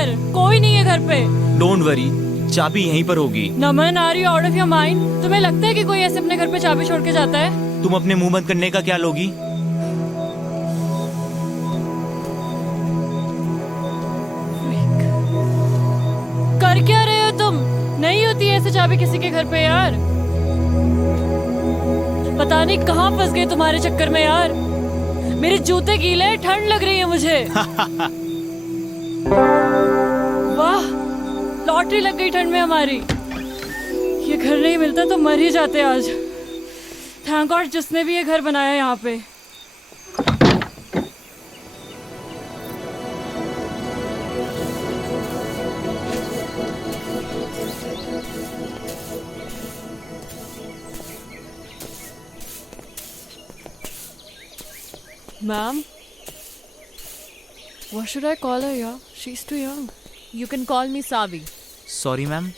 यार, कोई नहीं है घर पे। डोंट वरी, चाबी यहीं पर होगी। Naman, are you out of your mind? तुम्हें लगता है कि कोई ऐसे अपने घर पे चाबी छोड़ के जाता है? तुम अपने मुंह बंद करने का क्या लोगी? कर क्या रहे हो तुम? नहीं होती ऐसे चाबी किसी के घर पे यार। पता नहीं कहाँ फंस गए तुम्हारे चक्कर में यार। मेरे जूते गीले हैं, ठंड लग रही है मुझे। वाह, लॉटरी लग गई ठंड में हमारी। ये घर नहीं मिलता तो मर ही जाते आज। थैंक गॉड जिसने भी ये घर बनाया यहाँ पे। Ma'am, what should I call her? Yeah, she's too young. You can call me Savi. Sorry ma'am.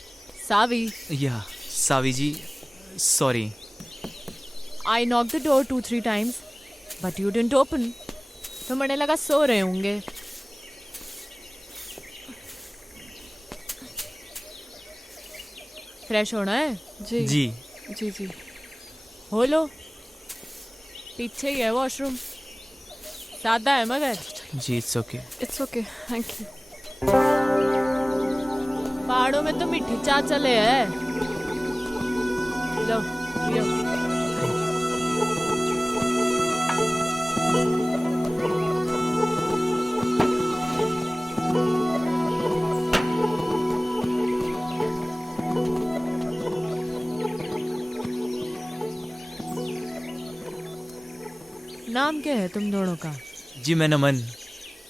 Savi, या सावी जी, sorry. I knocked the door 2-3 times, but you didn't open. तो मुझे लगा सो रहे होंगे। फ्रेश होना है? जी जी जी जी। हो लो, पीछे ही है वॉशरूम। सादा है मगर। जी, it's okay. It's okay, thank you. पहाड़ों में तो मीठी चाय चले है। लो पियो। नाम क्या है तुम दोनों का? जी मैं नमन।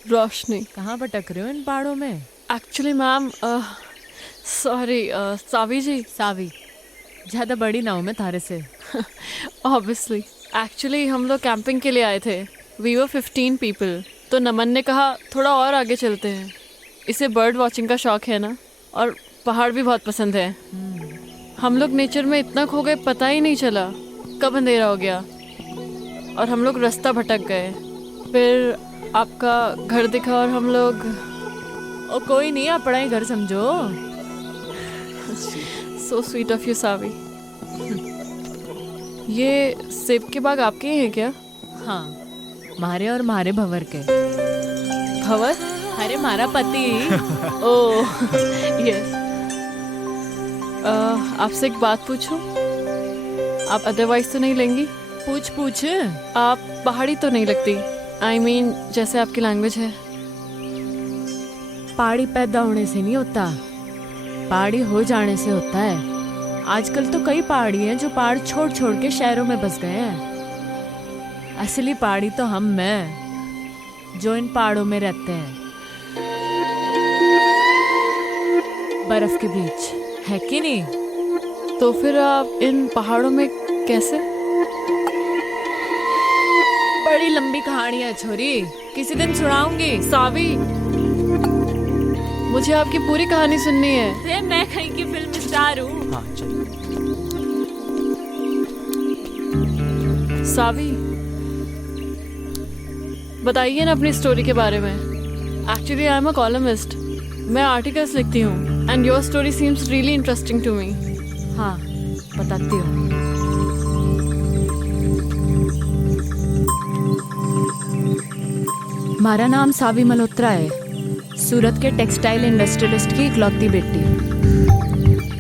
रोशनी। कहाँ भटक रहे हो इन पहाड़ों में? एक्चुअली मैम, सॉरी, सावी जी। सावी, ज्यादा बड़ी ना हूँ मैं थारे से। ऑब्वियसली। एक्चुअली हम लोग कैंपिंग के लिए आए थे। We were 15 people. तो नमन ने कहा थोड़ा और आगे चलते हैं। इसे बर्ड वॉचिंग का शौक है ना, और पहाड़ भी बहुत पसंद है। हम लोग नेचर में इतना खो गए, पता ही नहीं चला कब अंधेरा हो गया और हम लोग रास्ता भटक गए। फिर आपका घर दिखा और हम लोग। ओ कोई नहीं, अपना ही घर समझो। सो स्वीट ऑफ यू सावी। ये सेब के बाग आपके ही हैं क्या? हाँ, मारे और मारे भंवर के। भंवर? अरे मारा पति। Oh yes. आपसे एक बात पूछूं? आप अदरवाइज तो नहीं लेंगी? पूछ पूछ। आप पहाड़ी तो नहीं लगती। आई मीन जैसे आपकी लैंग्वेज है। पहाड़ी पैदा होने से नहीं होता, पहाड़ी हो जाने से होता है। आजकल तो कई पहाड़ी हैं जो पहाड़ छोड़ छोड़ के शहरों में बस गए हैं। असली पहाड़ी तो हम हैं जो इन पहाड़ों में रहते हैं, बर्फ के बीच, है कि नहीं? तो फिर आप इन पहाड़ों में कैसे? बड़ी लंबी कहानी है छोरी, किसी दिन सुनाऊंगी। सावी, मुझे आपकी पूरी कहानी सुननी है। ये मैं कहीं की फिल्म स्टार हूँ। हाँ चलो। सावी, बताइए ना अपनी स्टोरी के बारे में। Actually I am a columnist. मैं आर्टिकल्स लिखती हूँ and your story seems really interesting to me. हाँ, बताती हूँ। हमारा नाम सावी मल्होत्रा है, सूरत के टेक्सटाइल इंडस्ट्रियलिस्ट की इकलौती बेटी।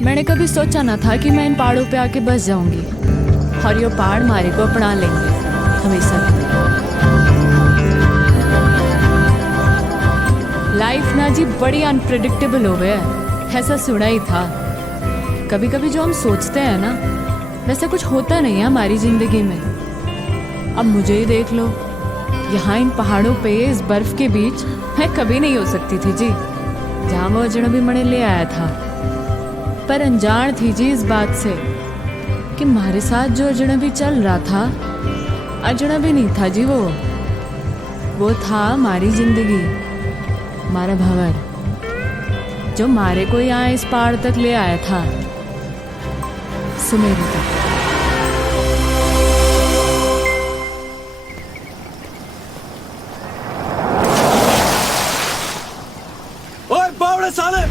मैंने कभी सोचा ना था कि मैं इन पहाड़ों पे आके बस जाऊंगी और ये पहाड़ हमारे को अपना लेंगे हमेशा के लिए। लाइफ ना जी बड़ी अनप्रेडिक्टेबल हो गया है, ऐसा सुना ही था। कभी कभी जो हम सोचते हैं ना, वैसा कुछ होता नहीं है हमारी जिंदगी में। अब मुझे ही देख लो, यहाँ इन पहाड़ों पे इस बर्फ के बीच मैं कभी नहीं हो सकती थी जी, जहाँ वो अजनबी मणे ले आया था। पर अनजान थी जी इस बात से कि हमारे साथ जो अजनबी चल रहा था, अजनबी नहीं था जी, वो था हमारी जिंदगी, हमारा भंवर, जो हमारे को यहाँ इस पहाड़ तक ले आया था, सुमेरु तक। बावड़े साले।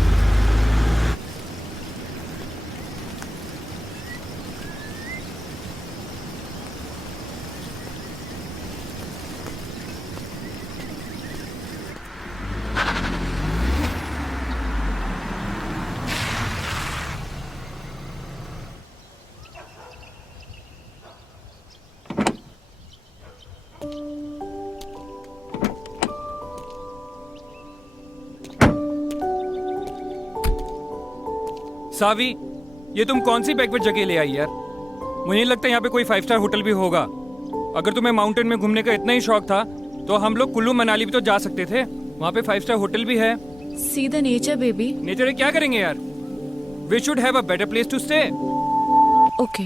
सावी, ये तुम कौन सी बैकवेट जगह ले आई यार? मुझे नहीं लगता यहाँ पे कोई 5 स्टार होटल भी होगा। अगर तुम्हें माउंटेन में घूमने का इतना ही शौक था तो हम लोग कुल्लू मनाली भी तो जा सकते थे। वहाँ पे 5 स्टार होटल भी है। See the nature baby. Nature है, क्या करेंगे यार? We should have a better place to stay. Okay,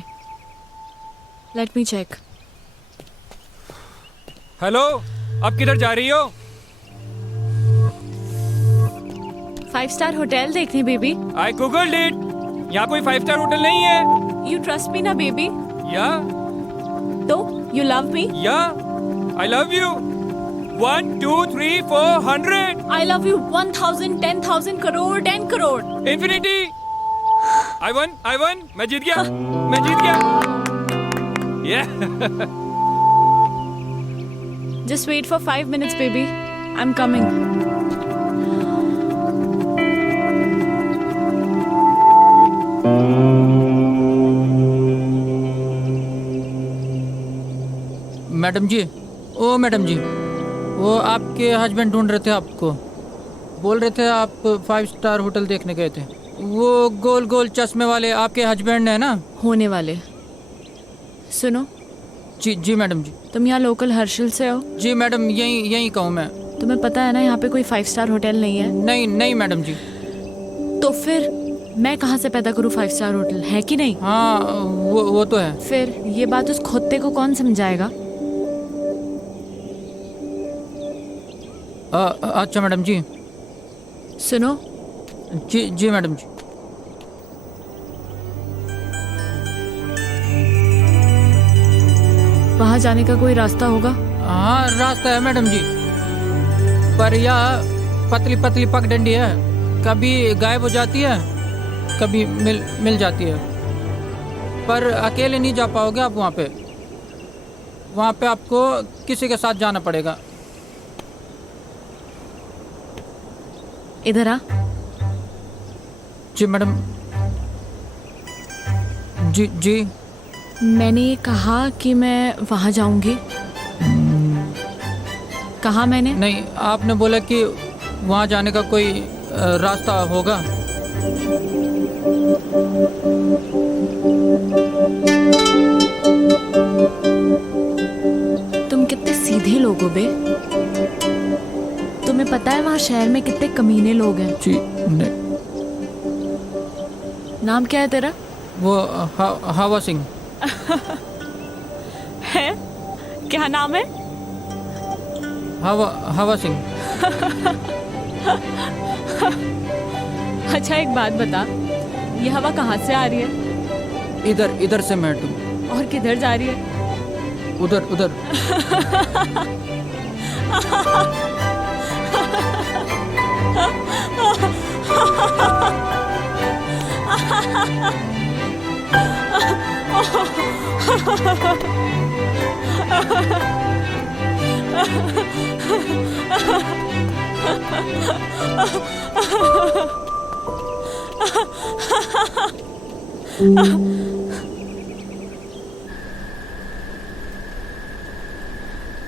let me check. Hello, अब किधर जा रही हो? 5 स्टार होटल देखने बेबी। I googled it. यहाँ कोई 5 स्टार होटल नहीं है। यू ट्रस्ट मी ना बेबी? या तो यू लव मी? या I love you. 1 2 3 4 100 I love you 1000 10,000 crore 10 crore. Infinity. I won. मैं जीत गया। Yeah. Just wait for 5 minutes baby. I'm coming. Madam ji, ओ मैडम जी, वो आपके हस्बैंड ढूंढ रहे थे आपको। बोल रहे थे आप 5 स्टार होटल देखने गए थे। वो गोल गोल चश्मे वाले आपके हस्बैंड है ना? होने वाले। सुनो, जी मैडम जी। तुम यहाँ लोकल हर्षल से हो? जी मैडम, यहीं कहूँ मैं। तुम्हें पता है ना यहाँ पे कोई 5 स्टार होटल नहीं है? नहीं मैडम जी। तो फिर मैं कहाँ से पैदा करूँ 5 स्टार होटल, है कि नहीं? हाँ, वो तो है। फिर ये बात उस खोते को कौन समझाएगा? अच्छा मैडम जी। सुनो। जी मैडम जी। वहाँ जाने का कोई रास्ता होगा? हाँ, रास्ता है मैडम जी, पर यह पतली पतली पगडंडी है। कभी गायब हो जाती है, कभी मिल जाती है। पर अकेले नहीं जा पाओगे आप वहाँ पे। वहाँ पे आपको किसी के साथ जाना पड़ेगा। इधर आ। जी मैडम। जी। मैंने ये कहा कि मैं वहाँ जाऊंगी। कहा मैंने? नहीं, आपने बोला कि वहाँ जाने का कोई रास्ता होगा। तुम कितने सीधे लोग हो बे। तुम्हें पता है वहाँ शहर में कितने कमीने लोग हैं? जी नहीं। नाम क्या है तेरा? वो हवा सिंह है? क्या नाम है? हवा सिंह। अच्छा एक बात बता, ये हवा कहाँ से आ रही है? इधर से मैडम। और किधर जा रही है? उधर।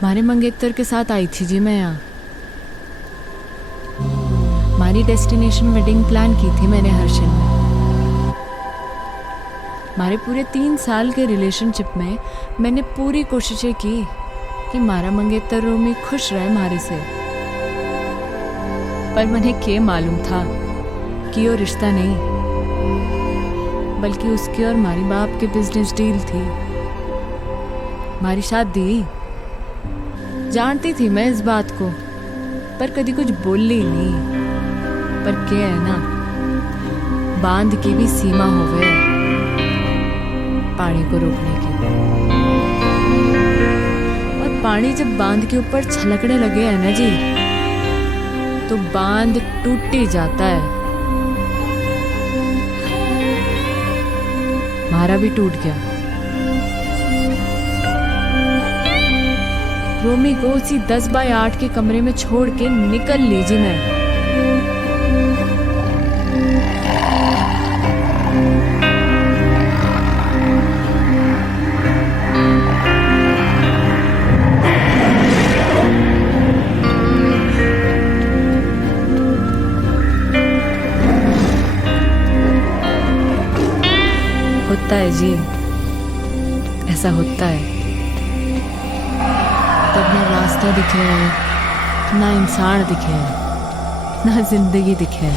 मारे मंगेतर के साथ आई थी जी मैं यहाँ। हमारी डेस्टिनेशन वेडिंग प्लान की थी मैंने हर्षल में। हमारे पूरे 3 साल के रिलेशनशिप में मैंने पूरी कोशिशें की कि मारा मंगेतर रोमी खुश रहे हमारे से। पर मुझे क्या मालूम था कि वो रिश्ता नहीं बल्कि उसकी और हमारी बाप की बिजनेस डील थी। हमारी शादी जानती थी मैं इस बात को, पर कभी कुछ बोली नहीं। पर क्या है ना, बांध की भी सीमा हो गए पानी को रोकने की। और पानी जब बांध के ऊपर छलकने लगे है ना जी, तो बांध टूट ही जाता है। हमारा भी टूट गया। रोमी को उसी 10 बाय 8 के कमरे में छोड़ के निकल लीजिए मैं। होता है जी, ऐसा होता है। तब ना रास्ता दिखे, ना इंसान दिखे, ना जिंदगी दिखे।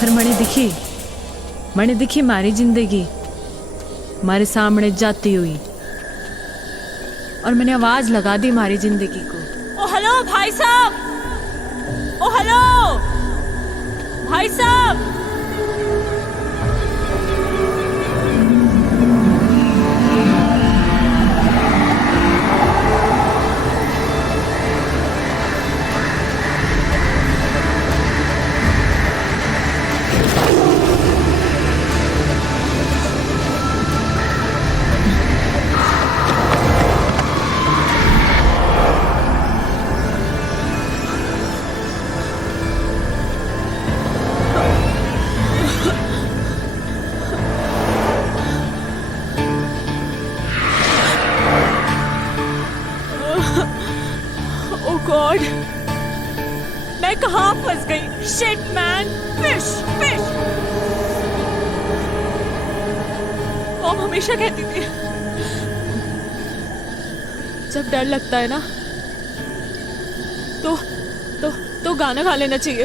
पर मैंने दिखी मारी जिंदगी हमारे सामने जाती हुई, और मैंने आवाज लगा दी मारी जिंदगी को। ओ हेलो भाई साहब, ओ हेलो भाई साहब। गॉड, मैं कहाँ फंस गई? Shit man, fish fish. Mom हमेशा कहती थी जब डर लगता है ना तो गाना गा लेना चाहिए।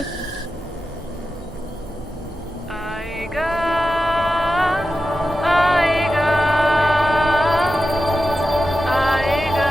आएगा आएगा आएगा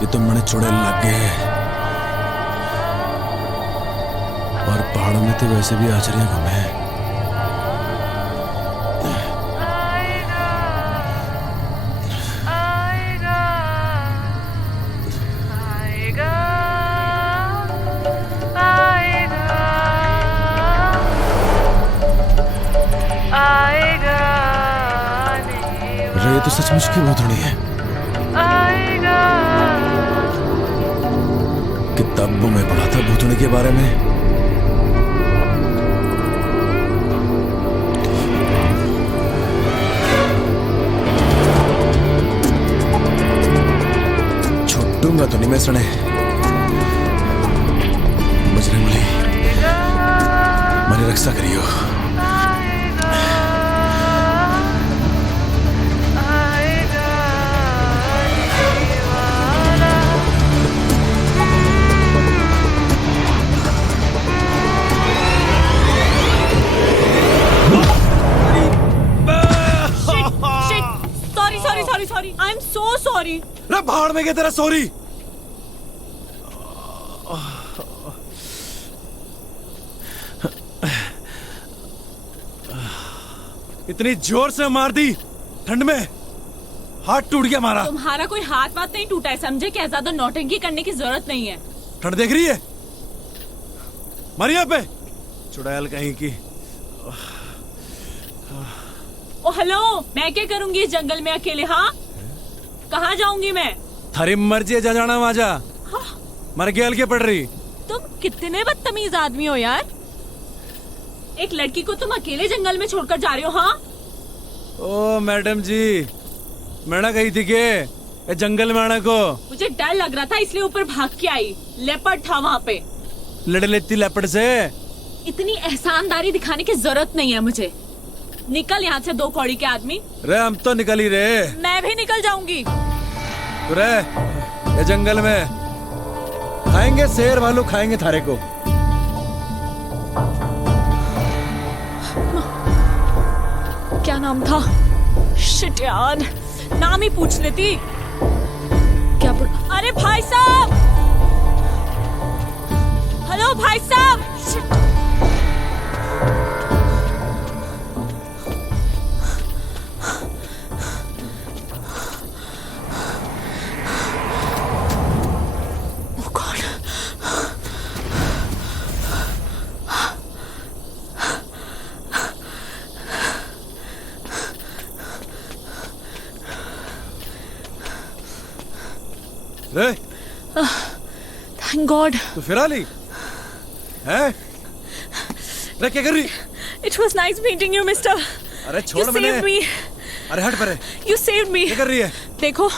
ये तो मने चुड़ैल लग गए, और पहाड़ों में तो वैसे भी आचरिया कम है। अरे ये तो सचमुच की भूतनी है। किताबों में पढ़ा था भूतनी के बारे में। छुट्टूंगा तो नहीं मैं सने। बजरंगबली मेरी रक्षा करियो। Sorry, I am so sorry. रे भाड़ में गया तेरा सॉरी। इतनी जोर से मार दी ठंड में, हाथ टूट गया मारा। तुम्हारा कोई हाथ वाथ नहीं टूटा है, समझे? क्या ज्यादा नौटंकी करने की जरूरत नहीं है। ठंड देख रही है, मारिया पे चुड़ैल कहीं की। ओ हेलो, मैं क्या करूंगी इस जंगल में अकेले? हाँ, कहाँ जाऊंगी मैं? थारी मर्जी है, जा जाना वहां जा। हाँ? मर गया के पड़ रही। तुम कितने बदतमीज आदमी हो यार। एक लड़की को तुम अकेले जंगल में छोड़कर जा रहे हो। हाँ? ओ मैडम जी, मैंने कही थी के जंगल में आने को। मुझे डर लग रहा था इसलिए ऊपर भाग के आई। लेपर्ड था वहाँ पे। लड़ लेती लेपर्ड से। इतनी एहसानदारी दिखाने की जरूरत नहीं है मुझे। निकल यहाँ से, दो कौड़ी के आदमी। रे हम तो निकल ही रहे। मैं भी निकल जाऊंगी। तो रे ये जंगल में खाएंगे शेर भालू, खाएंगे थारे को। नाम था? शिट यार, नाम ही पूछ लेती। क्या अरे भाई साहब, हेलो भाई साहब। शिट। Oh God. रे Thank God. तू फिर आ ली है? रे क्या कर रही? It was nice meeting you, mister. अरे छोड़ You मैंने। saved me. अरे हट परे। You saved me. क्या कर रही है? देखो,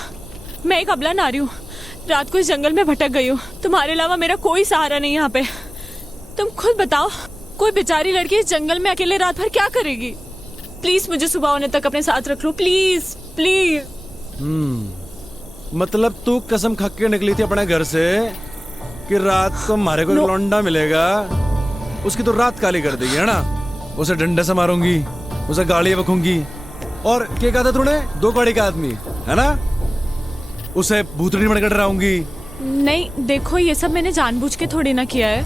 मैं एक अबला नारी हूँ। रात को इस जंगल में भटक गई हूँ। तुम्हारे अलावा मेरा कोई सहारा नहीं यहाँ पे। तुम खुद बताओ, कोई बेचारी लड़की इस जंगल में अकेले रात भर क्या करेगी? प्लीज मुझे सुबह होने तक अपने साथ रख लो, प्लीज प्लीज। मतलब तू कसम खा के निकली थी अपने घर से कि रात को हमारे को एक लौंडा मिलेगा, उसकी तो रात काली कर देगी, है ना? उसे डंडे से मारूंगी, उसे गाली बकूंगी, और क्या कहा था तूने? 2 गाड़ी का आदमी, है ना? उसे भूतड़ी बनकर डराऊंगी। नहीं, देखो ये सब मैंने जानबूझ के थोड़ी ना किया है।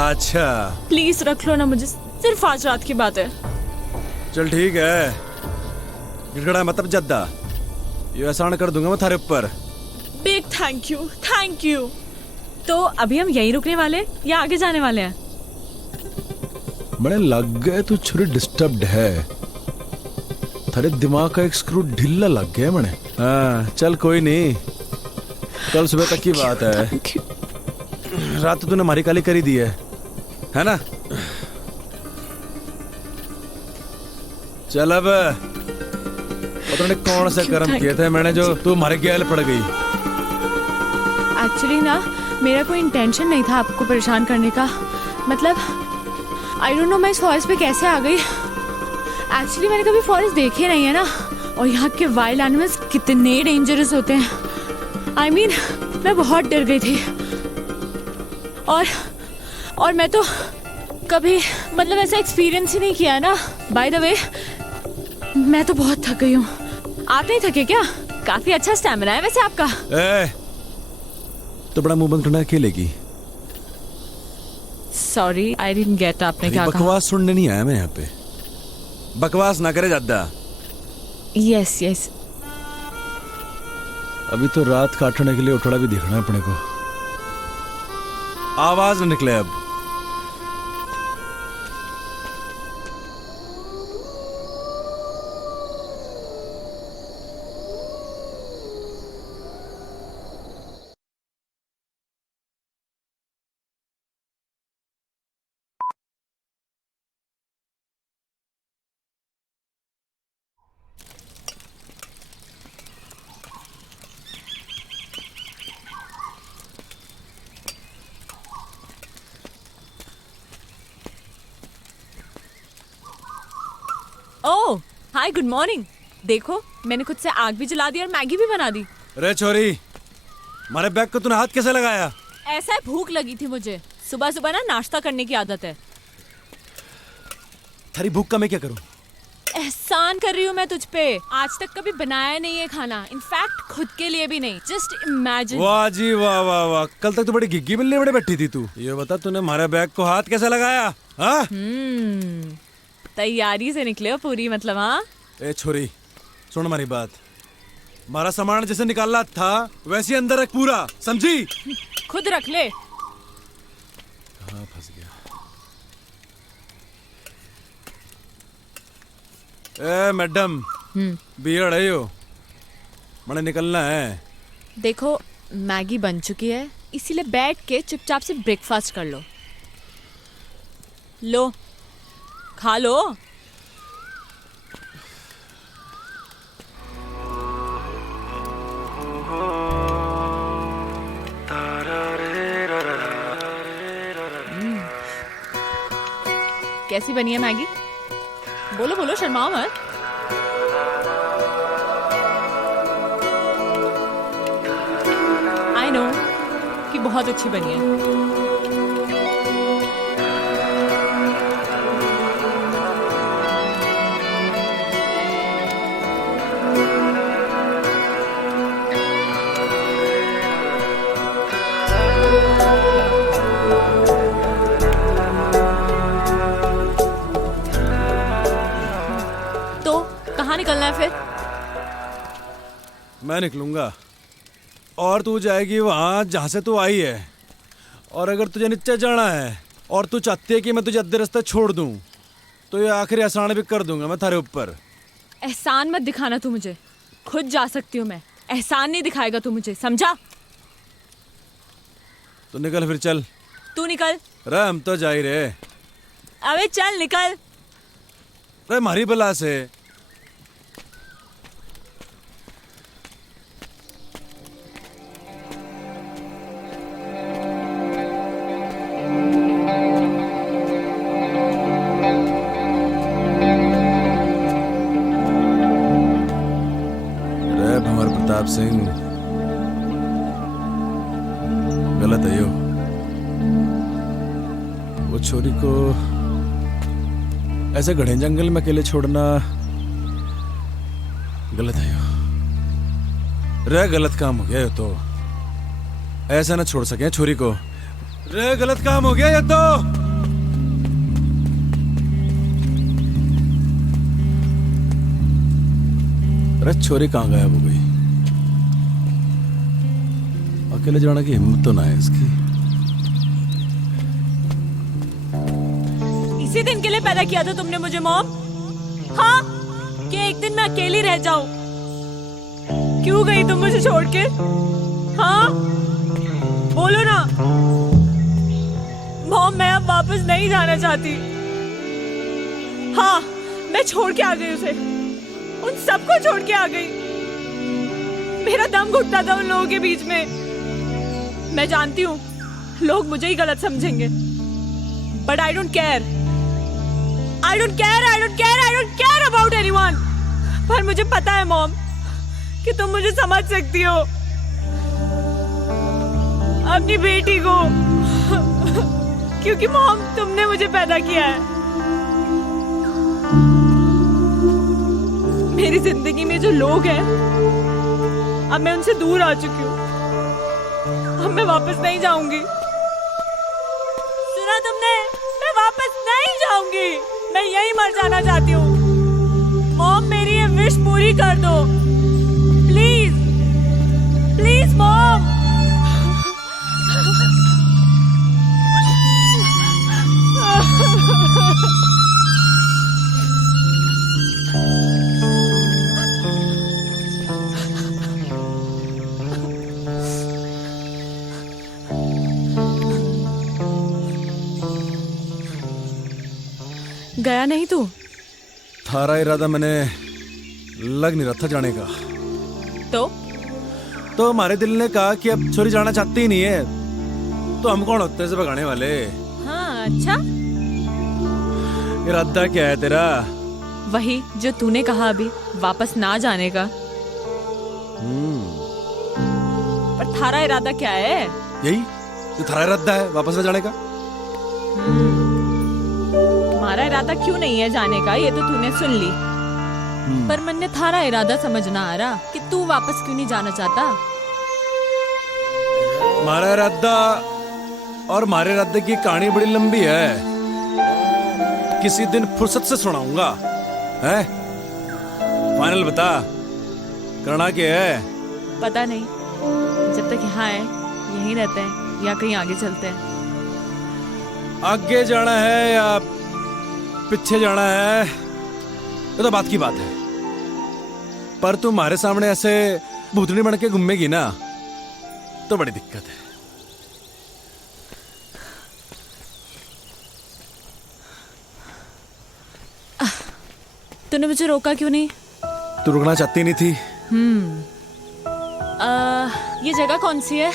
अच्छा प्लीज रख लो ना मुझे, सिर्फ आज रात की बात है। चल ठीक है, गिड़गड़ा मतलब जद्दा, ये आसान कर दूंगा मैं थारे ऊपर। Big thank you. तो अभी हम यहीं रुकने वाले या आगे जाने वाले हैं? बड़े लग गए तू छुरी डिस्टर्ब्ड है, थारे दिमाग का एक स्क्रू ढीला लग गया मैंने। हाँ चल कोई नहीं, कल सुबह तक की बात है। रात तो तूने हमारी काली करी दी है ना? चल अब पता नहीं कौन से कर्म किए थे मैंने जो तू हमारे गैल पड़ गई। एक्चुअली ना, मेरा कोई इंटेंशन नहीं था आपको परेशान करने का। मतलब आई डोंट नो मैं इस फॉरेस्ट पे कैसे आ गई। एक्चुअली मैंने कभी फॉरेस्ट देखे नहीं है ना, और यहाँ के वाइल्ड एनिमल्स कितने डेंजरस होते हैं। आई मीन मैं बहुत डर गई थी, और मैं तो कभी मतलब ऐसा एक्सपीरियंस ही नहीं किया है ना। बाय द वे, मैं तो बहुत थक गई हूँ। आप नहीं थके क्या? काफी अच्छा स्टैमिना है वैसे आपका। तो बड़ा मुंह बंद करना खेलेगी। Sorry, I didn't get. आपने क्या कहा? बकवास सुनने नहीं आया मैं यहाँ पे, बकवास ना करे ज्यादा। यस। अभी तो रात काटने के लिए उठड़ा भी देखना है अपने को, आवाज न निकले अब। ओह हाय, गुड मॉर्निंग। देखो मैंने खुद से आग भी जला दी और मैगी भी बना दी। रे छोरी, हमारे बैग को तूने हाथ कैसे लगाया? ऐसा है, भूख लगी थी मुझे। सुबह सुबह ना नाश्ता करने की आदत है। थारी भूख का मैं क्या करूं? एहसान कर रही हूँ मैं तुझ पे। आज तक कभी बनाया नहीं है खाना, इनफैक्ट खुद के लिए भी नहीं। Just imagine. वाह जी वाह वाह वाह, कल तक तो बड़ी घिग्गी मिलने बड़े बैठी थी तू। ये बता तूने हमारे बैग को हाथ कैसे लगाया? हाँ? तैयारी से निकले हो पूरी, मतलब। हाँ ए छोरी, सुन हमारी बात। हमारा सामान जैसे निकालना था वैसे अंदर रख पूरा, समझी? खुद रख ले। कहाँ फंस गया? ए मैडम, बियड़ है यो, मैंने निकलना है। देखो मैगी बन चुकी है, इसीलिए बैठ के चुपचाप से ब्रेकफास्ट कर लो। लो खा लो। कैसी बनी है मैगी? बोलो बोलो, शर्माओ मत। आई नो कि बहुत अच्छी बनी है। मैं निकलूंगा और तू जाएगी वहां जहां से तू आई है। और अगर तुझे नीचे जाना है और तू चाहती है कि मैं तुझे अद्धे रास्ते छोड़ दूं तो ये आखिरी एहसान भी कर दूंगा मैं थारे ऊपर। एहसान मत दिखाना तू मुझे, खुद जा सकती हूँ मैं, एहसान नहीं दिखाएगा तू मुझे, समझा? तो निकल फिर चल। तू निकल। रे हम तो जा ही रहे। अबे चल निकल। रे मारी बला से। रे भंवर प्रताप सिंह, गलत है यो। वो छोरी को ऐसे घने जंगल में अकेले छोड़ना गलत है यो। रे गलत काम हो गया ये तो, ऐसा ना छोड़ सके छोरी को। रे गलत काम हो गया ये तो। अरे छोरी कहाँ गायब हो गई? अकेले जाने की हिम्मत तो ना है इसकी। इसी दिन के लिए पैदा किया था तुमने मुझे मॉम? हाँ, कि एक दिन मैं अकेली रह जाऊं? क्यों गई तुम मुझे छोड़ के? हाँ, बोलो ना। मॉम मैं अब वापस नहीं जाना चाहती। हाँ, मैं छोड़ के आ गई उसे, उन सबको छोड़ के आ गई। मेरा दम घुटता था उन लोगों के बीच में। मैं जानती हूँ लोग मुझे ही गलत समझेंगे, but I don't care. I don't care about anyone। पर मुझे पता है मॉम कि तुम मुझे समझ सकती हो, अपनी बेटी को, क्योंकि मॉम तुमने मुझे पैदा किया है। मेरी जिंदगी में जो लोग हैं अब मैं उनसे दूर आ चुकी हूँ। अब मैं वापस नहीं जाऊंगी। सुना तुमने? मैं वापस नहीं जाऊंगी। मैं यहीं मर जाना चाहती हूँ। मॉम मेरी ये विश पूरी कर दो प्लीज, प्लीज मॉम। गया नहीं तू? थारा इरादा मैंने लग नहीं रहा था जाने का। तो हमारे दिल ने कहा कि अब छोरी जाना चाहती ही नहीं है, तो हम कौन होते हैं भगाने वाले? हाँ अच्छा, इरादा क्या है तेरा? वही जो तूने कहा अभी, वापस ना जाने का। पर थारा इरादा क्या है? यही जो थारा इरादा है, वापस न जाने का। तुम्हारा इरादा क्यों नहीं है जाने का, ये तो तूने सुन ली। पर मन ने थारा इरादा समझना आ रहा कि तू वापस क्यों नहीं जाना चाहता। हमारा इरादा और हमारे इरादे की कहानी बड़ी लंबी है, किसी दिन फुर्सत से सुनाऊंगा। है फाइनल बता, करना क्या है? पता नहीं, जब तक यहाँ है यहीं रहते हैं या कहीं आगे चलते हैं। आगे जाना है या पीछे जाना है ये तो बात की बात है, पर तू हमारे सामने ऐसे भूतनी बन के घूमेगी ना तो बड़ी दिक्कत है। तूने मुझे रोका क्यों नहीं? तू रुकना चाहती नहीं थी। ये जगह कौन सी है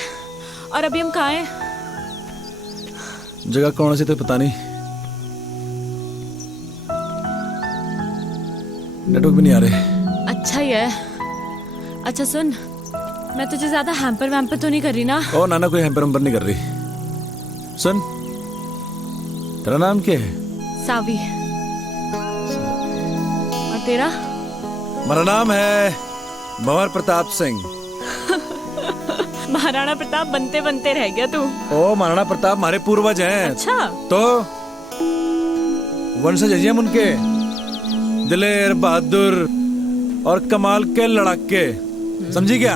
और अभी हम कहाँ हैं? जगह कौन सी तो पता नहीं, नेटवर्क भी नहीं आ रहे। अच्छा ही है। अच्छा सुन, मैं तुझे ज्यादा हैम्पर वैम्पर तो नहीं कर रही ना? ओ नाना, कोई हैम्पर वैम्पर नहीं कर रही। सुन, तेरा नाम क्या है? सावी। और तेरा? मेरा नाम है भंवर प्रताप सिंह। महाराणा प्रताप बनते बनते रह गया तू। ओ महाराणा प्रताप हमारे पूर्वज हैं। अच्छा, तो वंशज हैं हम उनके, दिलेर बहादुर और कमाल के लड़ाके। समझी क्या?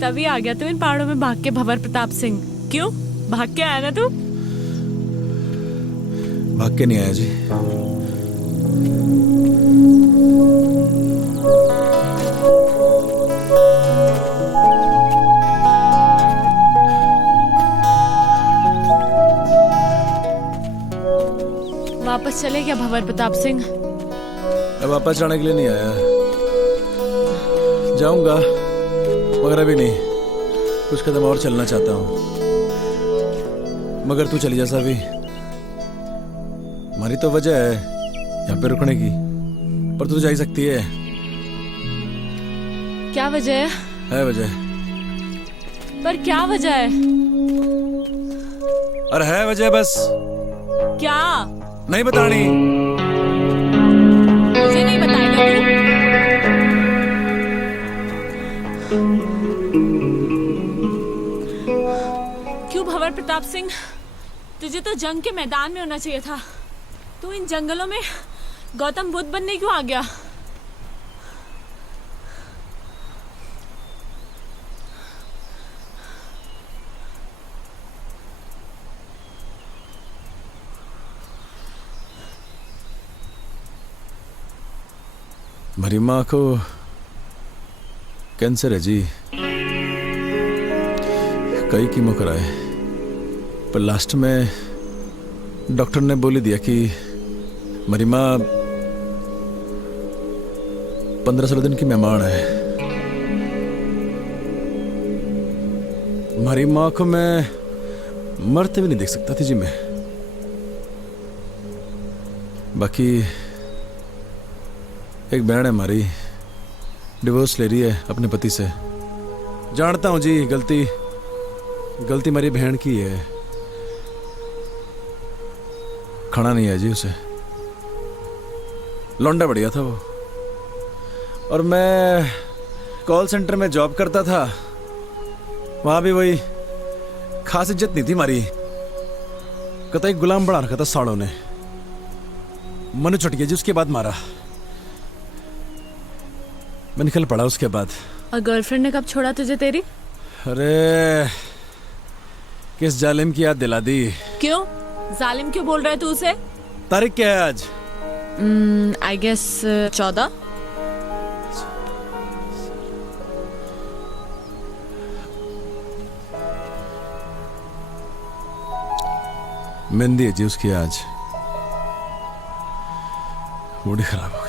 तभी आ गया तू इन पहाड़ों में भाग के भंवर प्रताप सिंह। क्यों भाग के आया ना तू? भाग के नहीं आया जी। वापस चले क्या भंवर प्रताप सिंह? अब वापस जाने के लिए नहीं आया, जाऊंगा मगर अभी नहीं, कुछ कदम और चलना चाहता हूँ। मगर तू चली जा सावी, हमारी तो वजह है यहाँ पे रुकने की, पर तू तो जा ही सकती है। क्या वजह है वजह, पर क्या वजह है? अरे है वजह, बस क्या? नहीं बतानी। मुझे नहीं बताएगा तू? क्यों भंवर प्रताप सिंह, तुझे तो जंग के मैदान में होना चाहिए था। तू इन जंगलों में गौतम बुद्ध बनने क्यों आ गया? मेरी माँ को कैंसर है जी, कई कीमो कराए, पर लास्ट में डॉक्टर ने बोली दिया कि मेरी माँ 15-16 दिन की मेहमान है। हमारी माँ को मैं मरते भी नहीं देख सकता थी जी मैं। बाकी एक बहन है हमारी, डिवोर्स ले रही है अपने पति से। जानता हूं जी, गलती मेरी बहन की है, खाना नहीं है जी उसे। लौंडा बढ़िया था वो, और मैं कॉल सेंटर में जॉब करता था, वहां भी वही खास इज्जत नहीं थी हमारी, कतई गुलाम बना रखा था साड़ों ने। मनु छुट गया जी, उसके बाद मारा, मैं निकल पड़ा उसके बाद। और गर्लफ्रेंड ने कब छोड़ा तुझे तेरी? अरे किस जालिम की याद दिला दी। क्यों जालिम क्यों बोल रहा है तू उसे? तारीख क्या है आज? I guess 14। मेहंदी है जी उसकी आज, मूड ही खराब हो गया।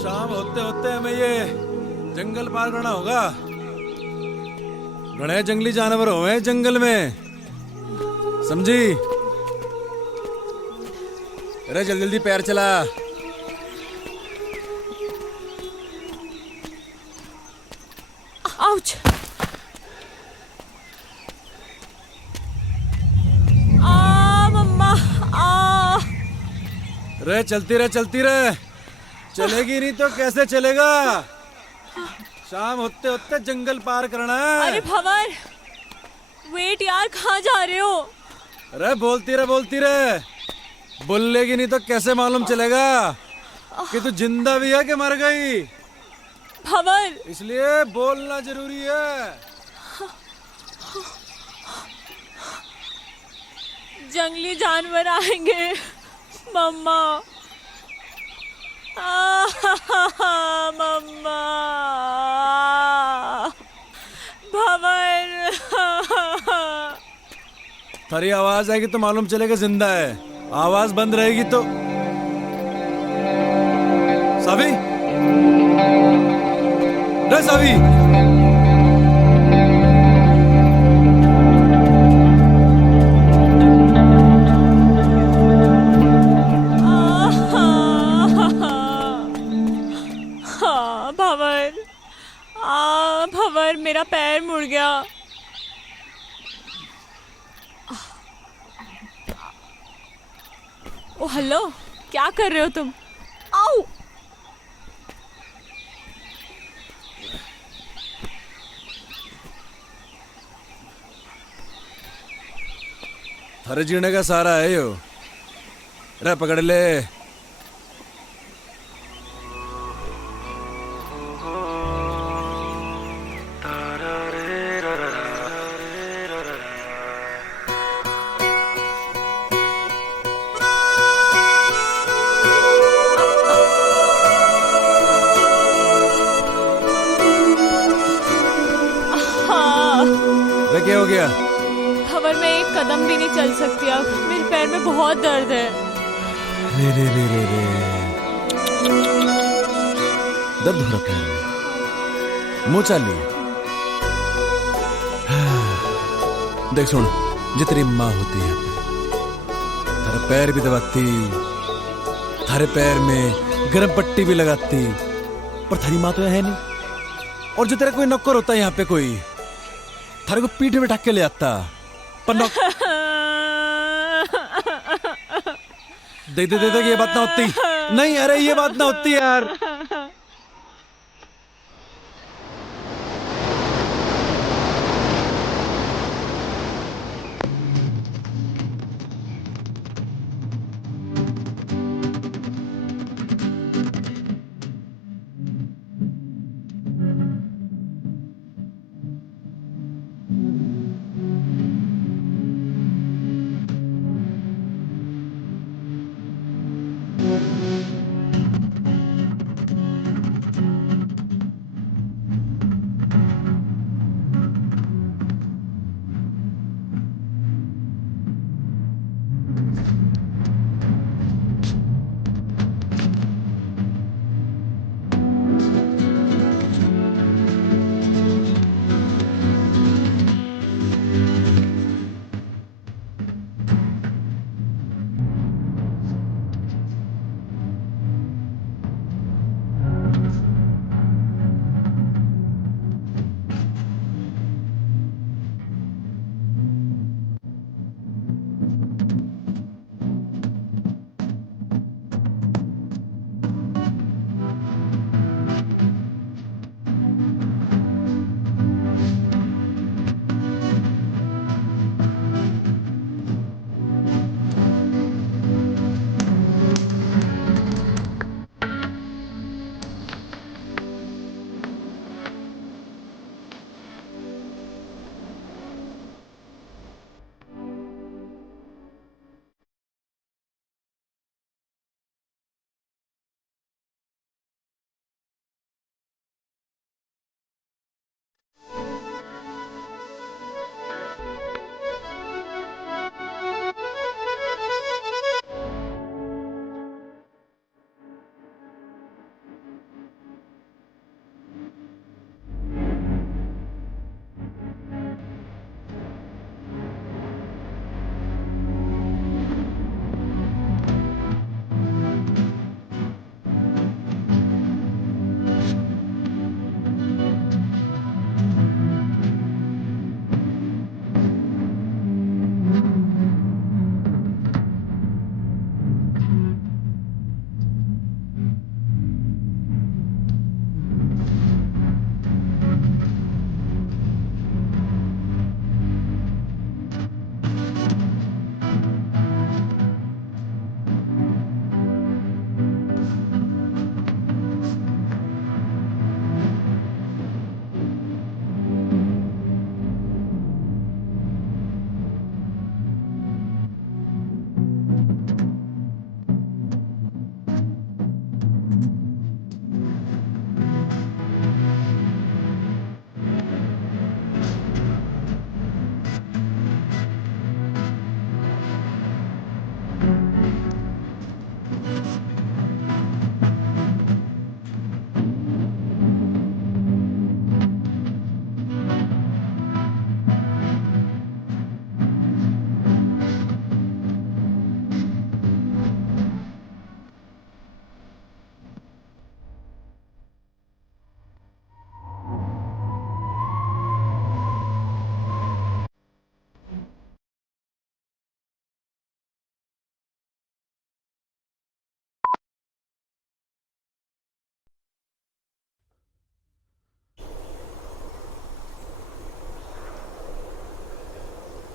शाम होते होते हमें ये जंगल पार करना होगा। बड़े जंगली जानवर हुए जंगल में, समझी? अरे जल्दी जल्दी पैर चला। आउच! मम्मा रे चलती रहे, चलेगी नहीं तो कैसे चलेगा? शाम होते होते जंगल पार करना है। अरे भंवर, वेट यार, कहाँ जा रहे हो? अरे बोलती रहे, बोलेगी नहीं तो कैसे मालूम चलेगा कि तू जिंदा भी है कि मर गई? भंवर, इसलिए बोलना जरूरी है। जंगली जानवर आएंगे मम्मा। मम्मा, भंवर। थारी आवाज आएगी तो मालूम चलेगा जिंदा है, आवाज बंद रहेगी तो। सावी, रे सावी, भंवर, मेरा पैर मुड़ गया। ओ हेलो, क्या कर रहे हो तुम? आओ! थारे जीने का सारा है यो। रे पकड़ ले। रे क्या हो गया? खबर में एक कदम भी नहीं चल सकती अब, मेरे पैर में बहुत दर्द है। रे रे रे रे रे दर्द हो रहा पैर में। मुंह चाली। देख सुन, जे तेरी माँ होती है थारे पैर भी दबाती, थारे पैर में गर्म पट्टी भी लगाती, पर थारी माँ तो है नहीं। और जो तेरा कोई नौकर होता है यहाँ पे कोई, थारे को पीठ में ढक के ले आता, पर देख दे दे ये बात ना होती। नहीं अरे ये बात ना होती यार।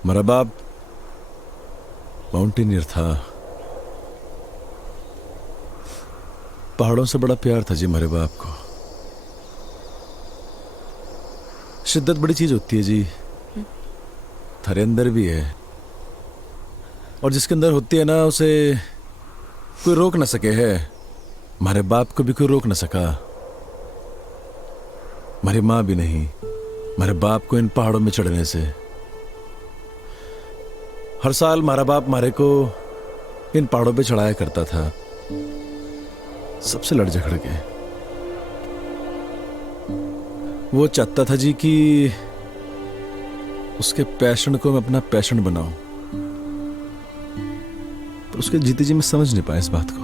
मेरा बाप माउंटेनियर था। पहाड़ों से बड़ा प्यार था जी मेरे बाप को। शिद्दत बड़ी चीज होती है जी, थारे अंदर भी है, और जिसके अंदर होती है ना उसे कोई रोक ना सके है। हमारे बाप को भी कोई रोक ना सका, हमारी माँ भी नहीं, हमारे बाप को इन पहाड़ों में चढ़ने से। हर साल हमारा बाप हमारे को इन पहाड़ों पे चढ़ाया करता था, सबसे लड़ झगड़ के। वो चाहता था जी कि उसके पैशन को मैं अपना पैशन बनाऊं, पर उसके जीते जी मैं समझ नहीं पाया इस बात को।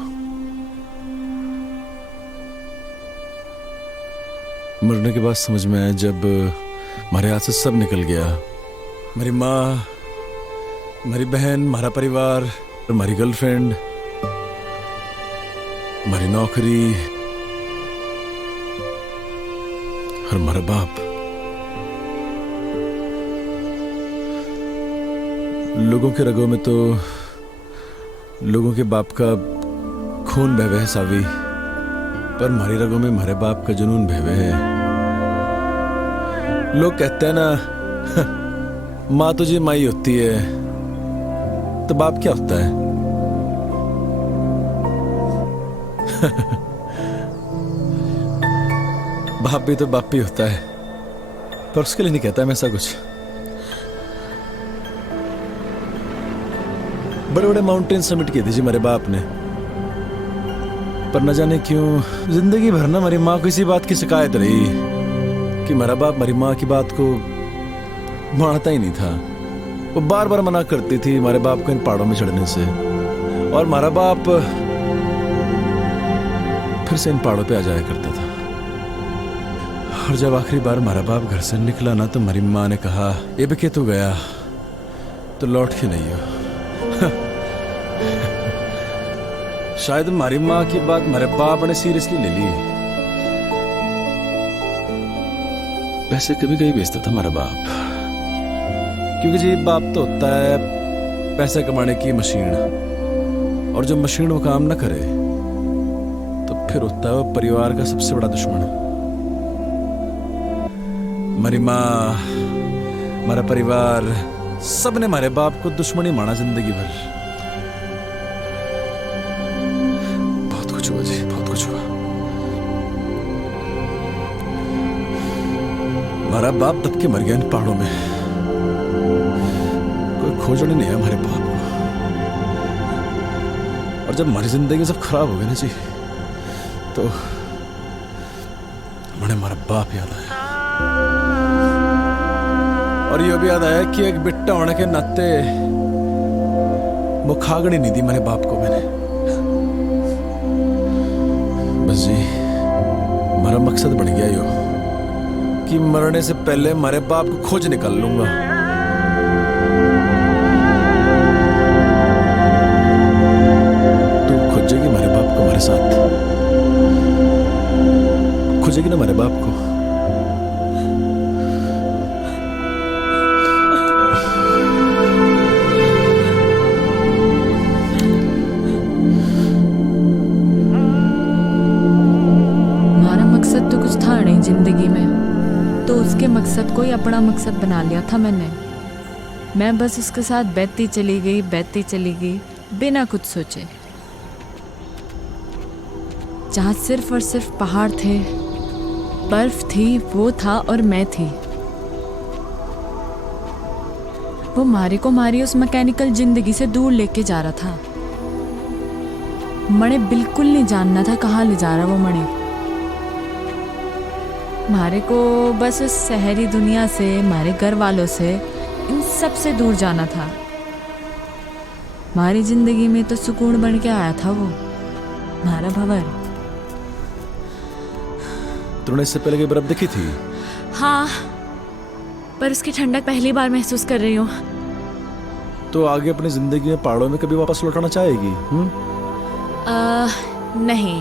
मरने के बाद समझ में आया जब हमारे हाथ से सब निकल गया। मेरी माँ, मेरी बहन, हमारा परिवार, हमारी गर्लफ्रेंड, हमारी नौकरी और हमारा बाप। लोगों के रगों में तो लोगों के बाप का खून बह है सावी, पर हमारी रगों में हमारे बाप का जुनून बहवे है। लोग कहते हैं ना माँ तुझे माई होती है, तो बाप क्या होता है? बाप भी तो बाप ही होता है, पर उसके लिए नहीं कहता मैं ऐसा कुछ। बड़े बड़े माउंटेन समिट किए थे जी मेरे बाप ने, पर न जाने क्यों जिंदगी भर ना हमारी माँ को इसी बात की शिकायत रही कि मेरा बाप हमारी माँ की बात को मानता ही नहीं था। वो बार बार मना करती थी हमारे बाप को इन पहाड़ों में चढ़ने से, और हमारा बाप फिर से इन पहाड़ों पे आ जाया करता था। और जब आखिरी बार हमारा बाप घर से निकला ना, तो हमारी माँ ने कहा ये भी तू गया तो लौट के नहीं हो। शायद हमारी माँ की बात हमारे बाप ने सीरियसली ले ली। पैसे कभी कभी बेचता था हमारा बाप, क्योंकि जी बाप तो होता है पैसे कमाने की मशीन, और जब मशीन वो काम ना करे तो फिर होता है वो परिवार का सबसे बड़ा दुश्मन। हमारी माँ, हमारा परिवार, सब ने हमारे बाप को दुश्मनी माना जिंदगी भर। बहुत कुछ हुआ जी, बहुत कुछ हुआ। हमारा बाप दब के मर गया इन पहाड़ों में, कोई खोजने नहीं है हमारे बाप को। और जब हमारी जिंदगी सब खराब हो गई ना जी, तो मुझे हमारा बाप याद आया। और ये भी याद आया कि एक बिट्टा होने के नाते मुखागड़ी नहीं दी मेरे बाप को मैंने। बस जी हमारा मकसद बन गया यो कि मरने से पहले हमारे बाप को खोज निकाल लूंगा। तू खोजेगी हमारे बाप को, हमारे साथ खोजेगी ना हमारे बाप को। जिंदगी में तो उसके मकसद को ही अपना मकसद बना लिया था मैंने। मैं बस उसके साथ बहती चली गई बिना कुछ सोचे। जहाँ सिर्फ और सिर्फ पहाड़ थे, बर्फ थी, वो था और मैं थी। वो मारे को मारी उस मैकेनिकल जिंदगी से दूर लेके जा रहा था। मणे बिल्कुल नहीं जानना था कहाँ ले जा रहा वो मणे। मारे को बस उस शहरी दुनिया से, हमारे घर वालों से, इन सब से दूर जाना था। हमारी जिंदगी में तो सुकून बन के आया था वो, हमारा भंवर। तूने इससे पहले की बर्फ देखी थी? हाँ, पर उसकी ठंडक पहली बार महसूस कर रही हूँ। तो आगे अपनी जिंदगी में पहाड़ों में कभी वापस लौटाना चाहेगी? नहीं,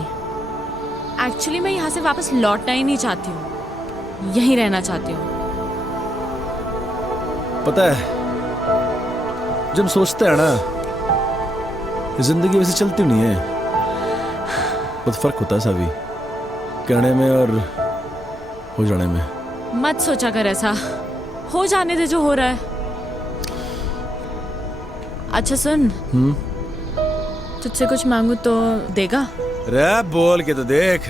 एक्चुअली मैं यहाँ से वापस लौटना ही नहीं चाहती हूँ, यहीं रहना चाहती हूँ। पता है जब सोचते हैं ना जिंदगी वैसे चलती नहीं है, बहुत फर्क होता है सावी, कहने में और हो जाने में। मत सोचा कर ऐसा, हो जाने दे जो हो रहा है। अच्छा सुन, तुझसे कुछ मांगू तो देगा? रे बोल के तो देख।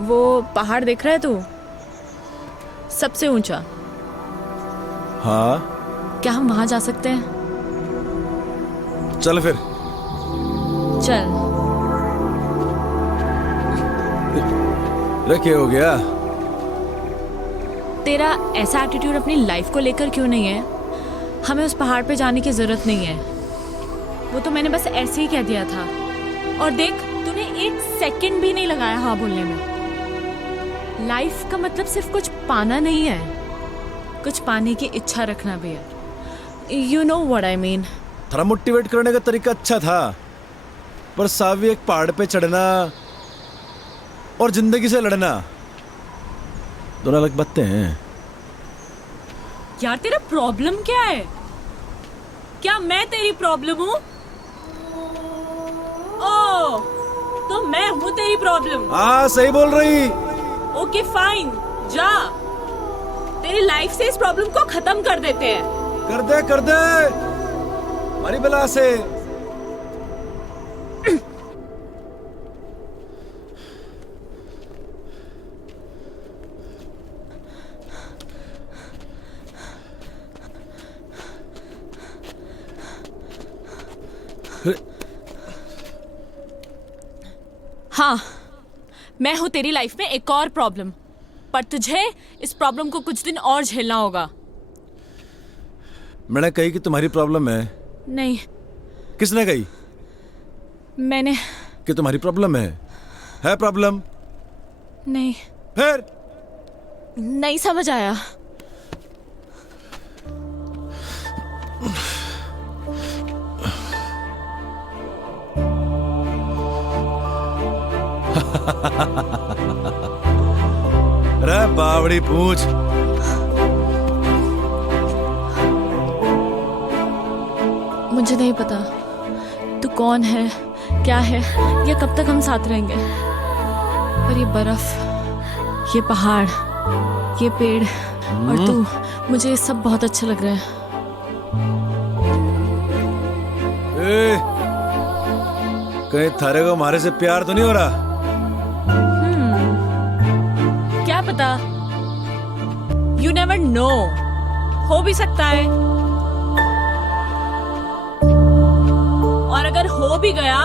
वो पहाड़ देख रहा है तू, सबसे ऊंचा? हाँ क्या हम वहां जा सकते हैं? चल फिर। चल। रे क्या हो गया? तेरा ऐसा एटीट्यूड अपनी लाइफ को लेकर क्यों नहीं है? हमें उस पहाड़ पे जाने की जरूरत नहीं है, वो तो मैंने बस ऐसे ही कह दिया था। और देख, तूने 1 सेकंड भी नहीं लगाया हाँ बोलने में। लाइफ का मतलब सिर्फ कुछ पाना नहीं है, कुछ पाने की इच्छा रखना भी है। You know what I mean. थोड़ा मोटिवेट करने का तरीका अच्छा था, पर सावी एक पहाड़ पे चढ़ना और जिंदगी से लड़ना दोनों अलग बातें हैं। यार तेरा प्रॉब्लम क्या है? क्या मैं तेरी प्रॉब्लम हूँ? ओ, तो मैं हूँ तेरी प्रॉब्लम? हाँ सही बोल रही। ओके फाइन, जा, तेरी लाइफ से इस प्रॉब्लम को खत्म कर देते हैं। कर दे हमारी बला से। हाँ, मैं हूँ तेरी लाइफ में एक और प्रॉब्लम, पर तुझे इस प्रॉब्लम को कुछ दिन और झेलना होगा। मैंने कही कि तुम्हारी प्रॉब्लम है? नहीं, किसने कही मैंने कि तुम्हारी प्रॉब्लम है प्रॉब्लम? नहीं, फिर नहीं समझ आया। रे बावड़ी पूछ। मुझे नहीं पता तू कौन है, क्या है, या कब तक हम साथ रहेंगे, पर ये बर्फ, ये पहाड़, ये पेड़ और तू, मुझे ये सब बहुत अच्छा लग रहा है। ए, कहीं थारे को हमारे से प्यार तो नहीं हो रहा? क्या पता, यू नेवर नो, हो भी सकता है। और अगर हो भी गया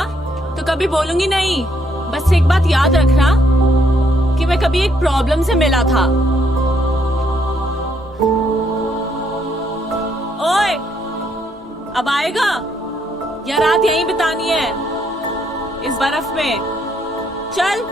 तो कभी बोलूंगी नहीं। बस एक बात याद रखना कि मैं कभी एक प्रॉब्लम से मिला था। ओए, अब आएगा या रात यहीं बितानी है इस बर्फ में? चल।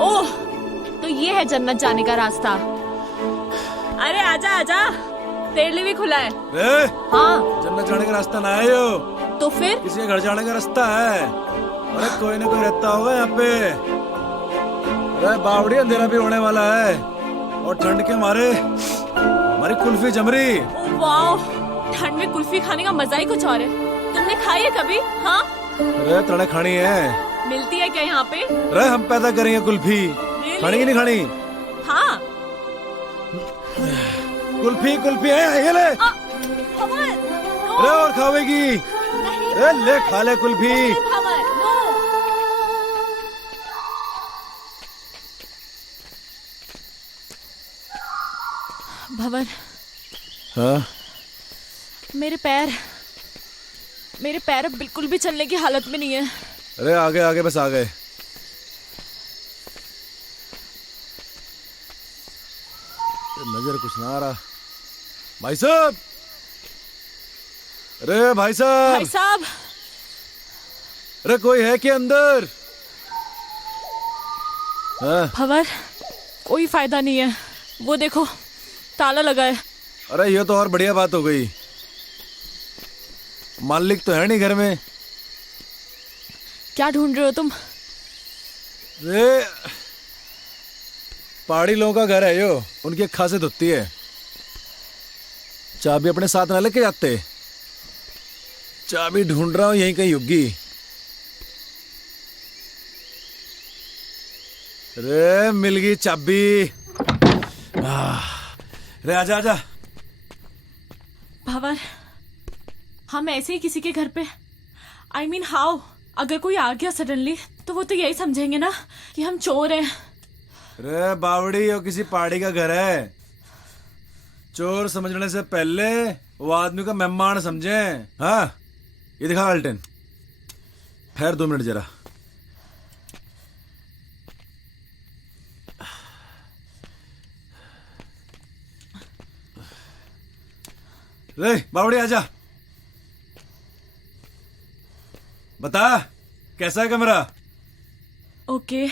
ओह, तो ये है जन्नत जाने का रास्ता। अरे आजा आजा, तेरे लिए भी खुला है। ए, हाँ जन्नत जाने का रास्ता ना है यो, तो फिर? किसी के घर जाने का रास्ता है। अरे कोई ना कोई रहता होगा यहाँ पे। अरे बावड़ी, अंधेरा भी होने वाला है और ठंड के मारे हमारी कुल्फी जम रही। ओह वाह, ठंड में कुल्फी खाने का मजा ही कुछ और है। तुमने खाई है कभी? हाँ, अरे तड़े खानी है। मिलती है क्या यहाँ पे? अरे हम पैदा करेंगे कुल्फी। खानी की नहीं खानी? हाँ। कुल्फी कुल्फी है, ये ले। अरे और खावेगी? अरे ले, खा ले कुल्फी। भंवर, हाँ मेरे पैर अब बिल्कुल भी चलने की हालत में नहीं है। अरे आगे आगे, बस आ गए। नजर कुछ ना आ रहा। भाई साहब, अरे भाई साहब। भाई साहब, अरे कोई है क्या अंदर? हाँ? भंवर, कोई फायदा नहीं है, वो देखो ताला लगा है। अरे ये तो और बढ़िया बात हो गई। मालिक तो है नहीं घर में। क्या ढूंढ रहे हो तुम? रे पहाड़ी लोगों का घर है यो, उनकी एक खासियत होती है, चाबी अपने साथ ना लेके जाते। चाबी ढूंढ रहा हूं, यहीं कहीं होगी। रे मिल गई चाबी। रे आजा आजा। भंवर, हम ऐसे ही किसी के घर पे, आई मीन हाउ, अगर कोई आ गया सडनली तो वो तो यही समझेंगे ना कि हम चोर हैं। रे बावड़ी, ये किसी पहाड़ी का घर है। चोर समझने से पहले वो आदमी का मेहमान समझे। हाँ, ये दिखा अल्टन। ठहर 2 मिनट जरा। रे बावड़ी आजा, बता कैसा है कमरा? ओके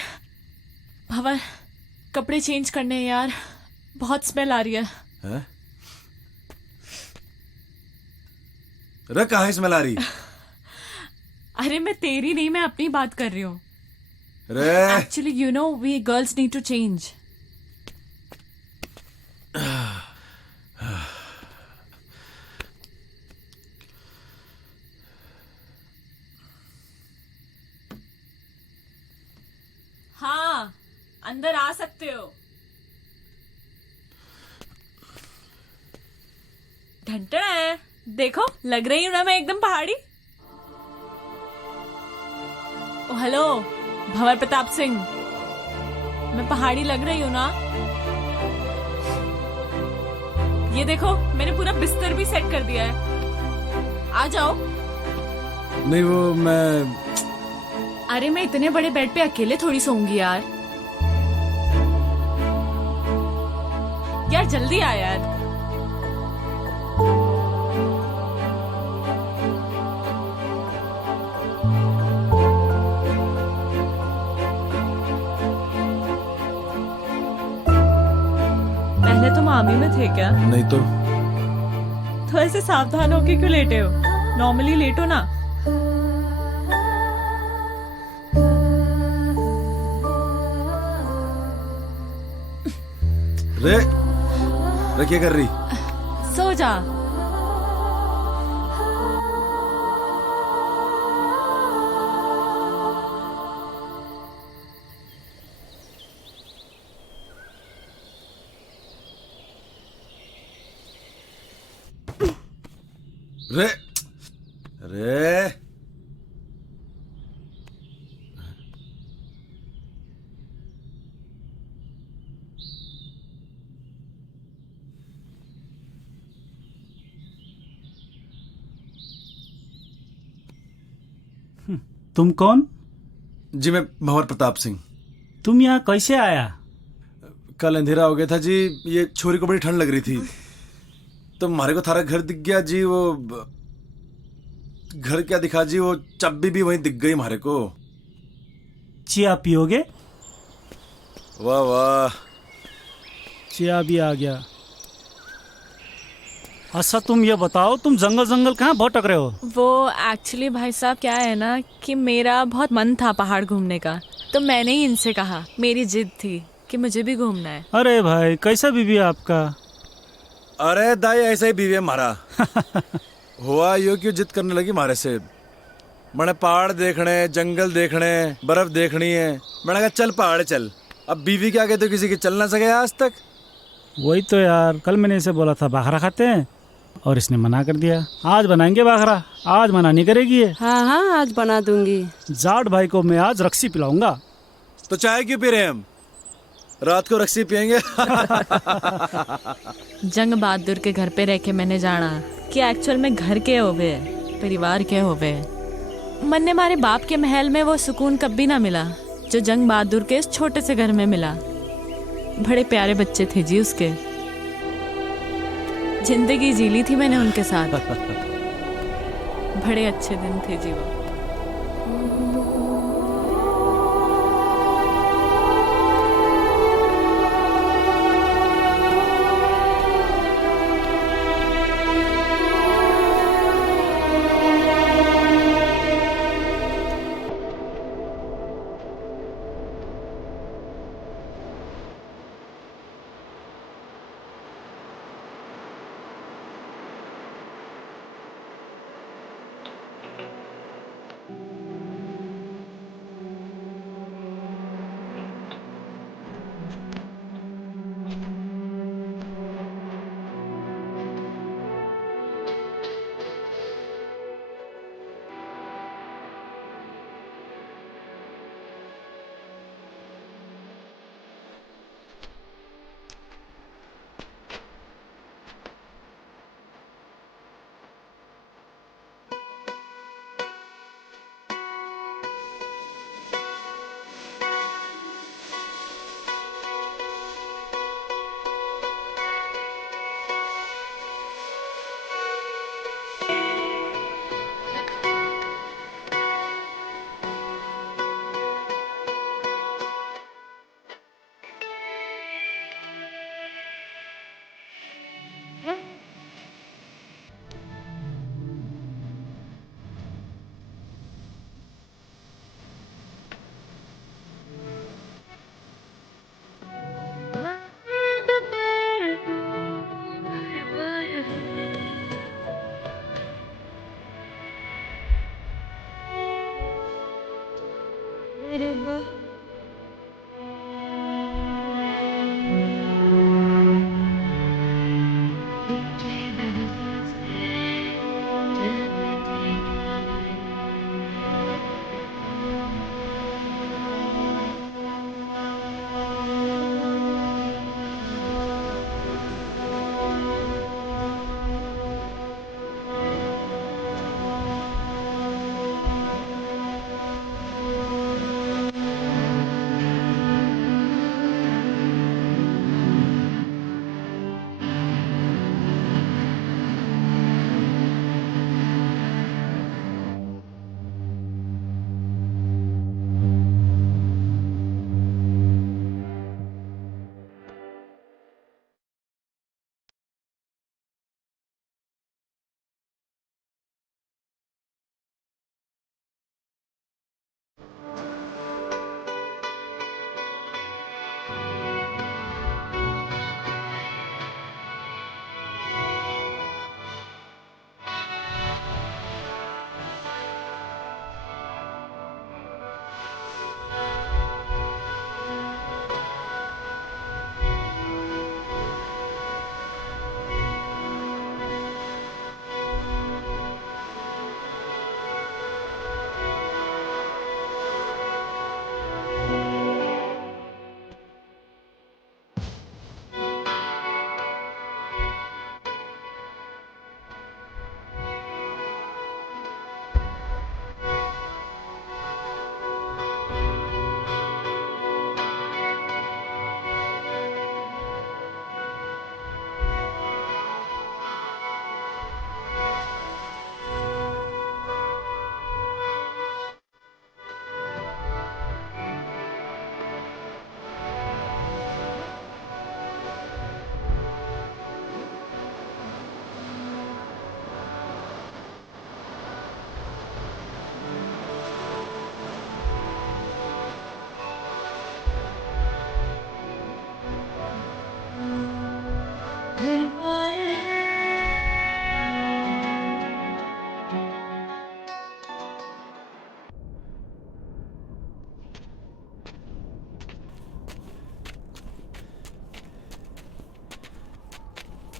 भंवर, कपड़े चेंज करने हैं यार, बहुत स्मेल आ रही है। हैं? रे कहाँ स्मेल आ रही? अरे मैं तेरी नहीं, मैं अपनी बात कर रही हूँ। रे actually you know we girls need to change. हाँ, अंदर आ सकते हो। घंटा है, देखो लग रही हूँ ना मैं एकदम पहाड़ी। ओ हेलो भंवर प्रताप सिंह, मैं पहाड़ी लग रही हूँ ना? ये देखो मैंने पूरा बिस्तर भी सेट कर दिया है, आ जाओ। नहीं वो मैं, अरे मैं इतने बड़े बेड पे अकेले थोड़ी सोऊंगी यार। यार जल्दी आ यार। पहले तुम आर्मी में थे क्या? नहीं तो ऐसे सावधान होके क्यों लेटे हो? नॉर्मली लेटो ना। रे रे क्या कर रही? सो जा। रे रे तुम कौन? जी मैं भंवर प्रताप सिंह। तुम यहाँ कैसे आया? कल अंधेरा हो गया था जी, ये छोरी को बड़ी ठंड लग रही थी तो हमारे को थारा घर दिख गया जी। वो घर क्या दिखा जी, वो चाबी भी वहीं दिख गई हमारे को। चिया पियोगे? वाह वाह, चिया भी आ गया। अच्छा तुम ये बताओ, तुम जंगल जंगल कहाँ भटक रहे हो? वो एक्चुअली भाई साहब क्या है ना कि मेरा बहुत मन था पहाड़ घूमने का, तो मैंने ही इनसे कहा, मेरी जिद थी कि मुझे भी घूमना है। अरे भाई कैसा बीवी है आपका? अरे दाई ऐसा ही बीवी है हमारा। हुआ यो क्यों जिद करने लगी हमारे से? मैंने पहाड़ देखने, जंगल देखने, बर्फ देखनी है। मैंने कहा चल पहाड़ चल। अब बीवी के आगे तो किसी की चल ना सके आज तक। वही तो यार, कल मैंने इसे बोला था बाखरा खाते हैं और इसने मना कर दिया। आज बनाएंगे बाखरा, आज मना नहीं करेगी ये। हाँ हाँ आज बना दूंगी। जाट भाई को मैं आज रक्सी पिलाऊंगा। तो चाय क्यों पी रहे हैं हम? रात को रक्सी पियेंगे। जंग बहादुर के घर पे रह के मैंने जाना कि एक्चुअल में घर के होवे, परिवार के होवे। मन ने हमारे बाप के महल में वो सुकून कभी ना मिला जो जंग बहादुर के इस छोटे से घर में मिला। बड़े प्यारे बच्चे थे जी उसके, जिंदगी जी ली थी मैंने उनके साथ। बड़े अच्छे दिन थे जी वो।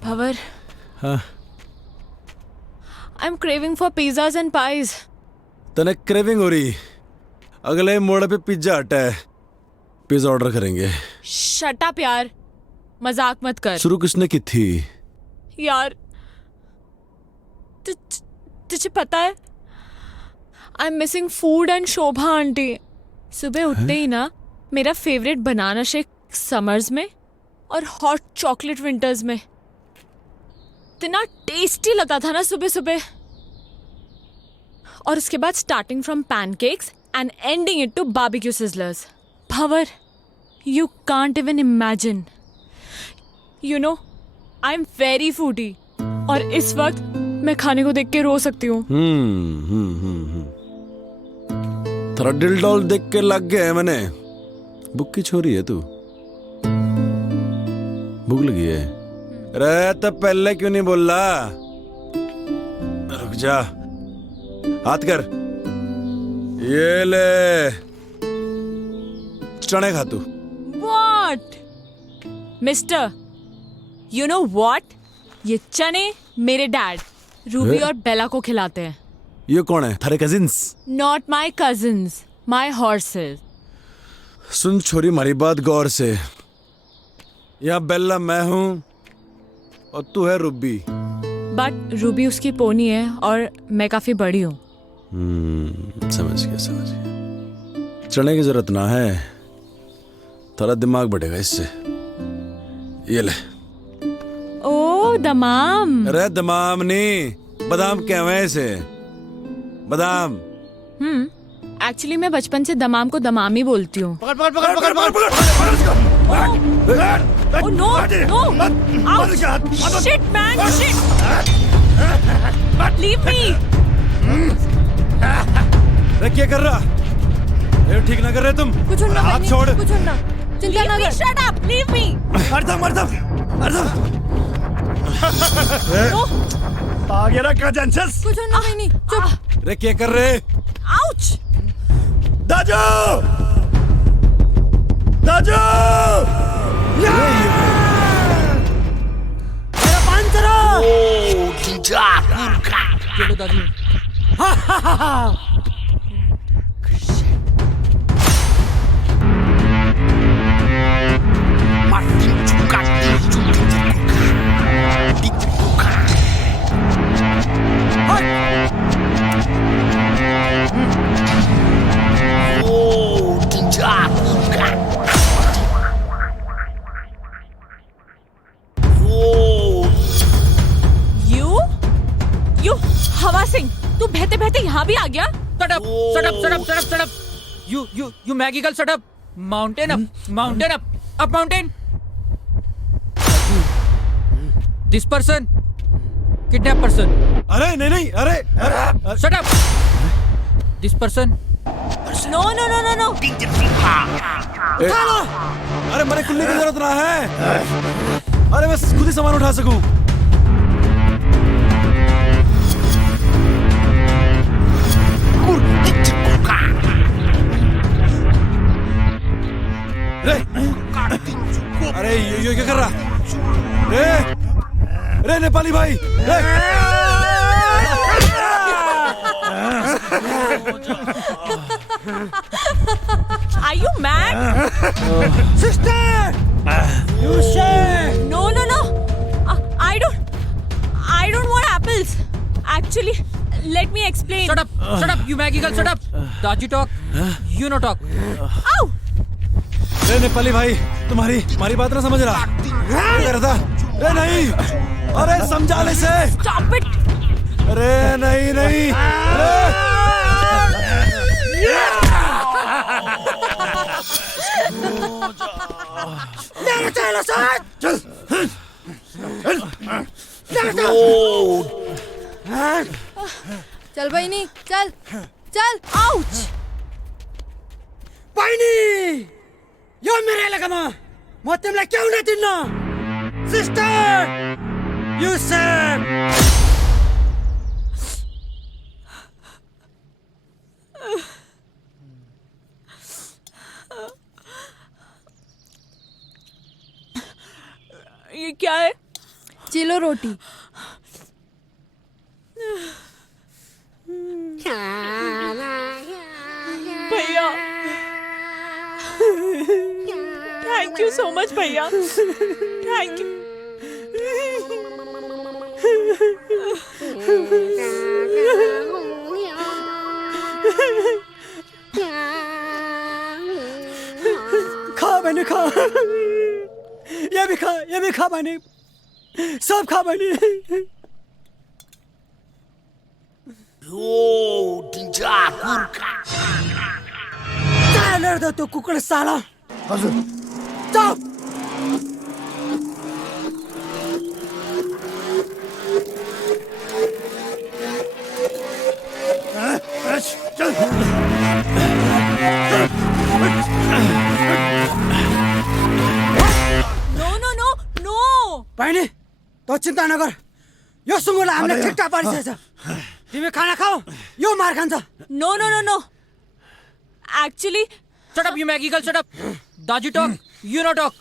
Bhavar, हाँ I'm craving for pizzas and pies. तने क्रेविंग हो रही, अगले मोड़ पे पिज्जा हटा है, पिज्जा ऑर्डर करेंगे। Shut up यार, मजाक मत कर। शुरू किसने की थी? यार तुझे पता है I am missing food and Shobha aunty. सुबह उठते ही ना मेरा फेवरेट बनाना शेक समर्स में और हॉट चॉकलेट विंटर्स में इतना टेस्टी लगता था ना सुबह सुबह। और उसके बाद starting from pancakes and ending it to barbecue sizzlers. Bhanwar, you can't even imagine. You know I am very foodie और इस वक्त मैं खाने को देख के रो सकती हूँ। थोड़ा दिल डॉल देख के लग गया है मैंने। भूख की छोरी है तू, भूख लगी है? अरे तो पहले क्यों नहीं बोल रहा? रुक जा, हाथ कर, ये ले चने खा तू। What? Mister, you know what? ये चने मेरे डैड रूबी और बेला को खिलाते हैं। ये कौन है? थारे cousins? Not my cousins, my horses. सुन छोरी, हमारी बात गौर से। यहाँ बेला मैं हूँ और तू है रूबी। बट रूबी उसकी पोनी है और मैं काफी बड़ी हूँ। समझ गया। चने की जरूरत ना है, थोड़ा दिमाग बढ़ेगा इससे। ये ले। ओ दमाम। अरे दमाम नहीं, बादाम कहवे हैं इसे, बादाम। एक्चुअली मैं बचपन से दमाम को दमाम ही बोलती हूँ। पकड़ पकड़ पकड़ पकड़ पकड़ पकड़। Oh no, no! Ouch! Shit, man! Shit! Leave me! अरे क्या कर रहा? ये ठीक ना कर रहे तुम? कुछ ना, हाथ छोड़। कुछ ना। चिंता ना कर। Shut up! Leave me! आ गया ना कजंसस। कुछ ना नहीं, चुप। अरे क्या कर रहे? Ouch! दाजू! दादी यू हवा सिंह, तू बहते बहते यहाँ भी आ गया? Shut up! Shut up! Shut up! Shut up! Shut up! You Maggie girl, shut up! Mountain up! Up mountain! This person, kidnap person. अरे नहीं नहीं, अरे Shut up! This person. No no no no no अरे मेरे खुलने की जरूरत ना है। अरे मैं खुद ही सामान उठा सकूं। रे अरे ये क्या कर रहा? रे नेपाली भाई रे Are you mad? Sister! You say! No no no I don't want apples. Actually, let me explain. Shut up! Shut up! You Maggie girl, shut up! Daji talk. You no talk. Ow! रे नेपाली भाई तुम्हारी बात ना समझ रहा। क्या कर रहा था? रे नहीं, अरे समझा ले से। Stop it! अरे नहीं नहीं चल बहिनी चल चल Ouch! बहिनी यो मेरो एलेकामा म तिमीलाई क्याउ नै दिन्न सिस्टर यु सेड ये क्या है? चिलो रोटी भैया थैंक यू सो मच भैया, थैंक यू। खा बहिनी खा ये भी खा बहिनी सब खा बहिनी चालेर त्यो कुकुर साला हजुर चुप नो नो नो नो बहिनी तँ चिन्ता नगर यो सुँगुरलाई हामीले ठिकठाक पारिसकेछ तिमी खाना खाऊ यो मार खान्छ no no no no actually Shut up, you Maggie girl, shut up! Daji talk. You no talk.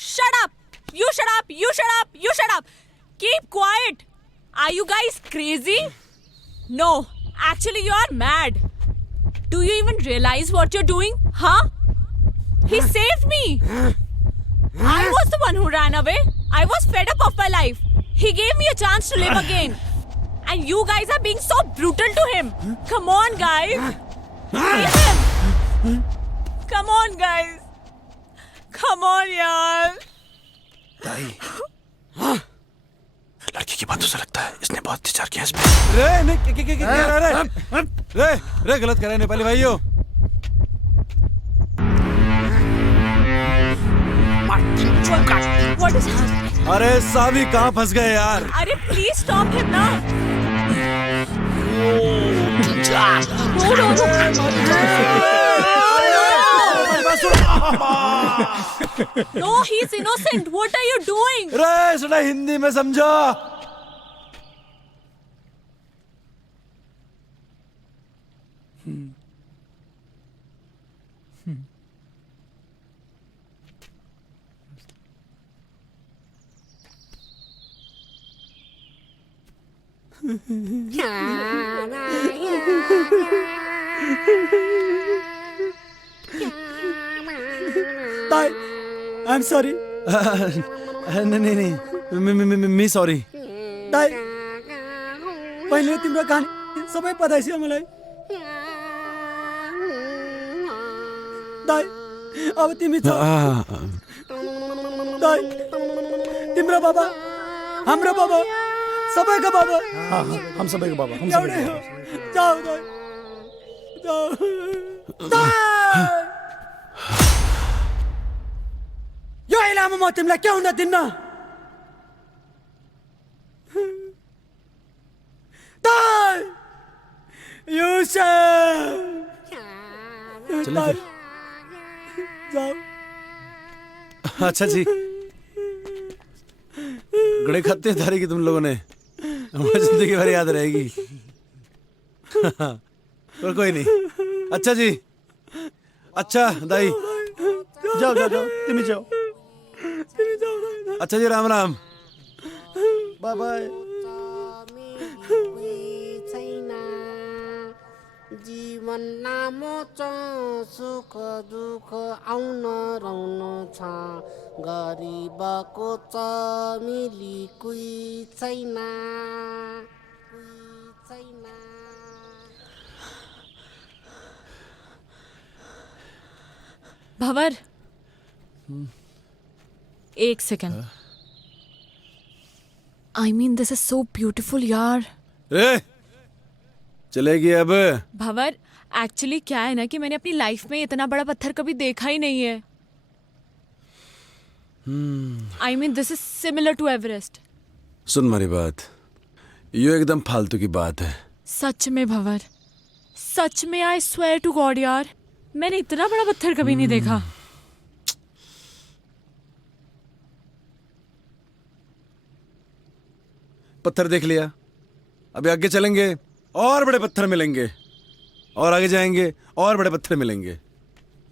shut up! You shut up! You shut up! You shut up! Keep quiet! Are you guys crazy? No, actually you are mad. Do you even realize what you're doing? Huh? He saved me! I was the one who ran away. I was fed up of my life. He gave me a chance to live again. And you guys are being so brutal to him. Come on, guys. Leave him. Come on, guys. Come on, yaar. लड़की की बातों से लगता है इसने बहुत विचार किया इस पे। रे नहीं रे गलत कर रहे हैं नेपाली भाइयों। What is happening? अरे साभी कहाँ फंस गए यार? अरे please stop him now. No, he's innocent. What are you doing? रे सुना हिंदी में समझो। ताई आई एम सॉरी नहीं नहीं मी सॉरी ताई पहिले तिम्रो कहानी सबै पता छ मलाई ताई अब तिमी छ ताई तिम्रो बाबा हाम्रो बाबा सबैको बाबा हम सबैको बाबा हम एउटै हो जाऊ ताई जाऊ ताई यो इलामा म तिमीलाई के हुन दिन्न ताई युसुफ चलो फिर जाओ अच्छा जी गड़े खत्ते धारी की तुम लोगों ने हमारी जिंदगी भर याद रहेगी और कोई नहीं अच्छा जी अच्छा दाई जाओ जाओ जाओ तिमी जाओ अच्छा जी राम राम बाय बाय जीवन लामो छ सुख दुःख आउन रहन छ गरिबको छ मिली कोही छैन भंवर, एक second. I mean this is so beautiful यार। ए चलेगी अब भंवर, एक्चुअली क्या है ना कि मैंने अपनी लाइफ में इतना बड़ा पत्थर कभी देखा ही नहीं है। I mean this is similar to Everest. सुन मेरी बात, ये एकदम फालतू की बात है। सच में भंवर, सच में आई स्वेयर टू गॉड यार, मैंने इतना बड़ा पत्थर कभी नहीं देखा। पत्थर देख लिया, अभी आगे चलेंगे और बड़े पत्थर मिलेंगे, और आगे जाएंगे और बड़े पत्थर मिलेंगे,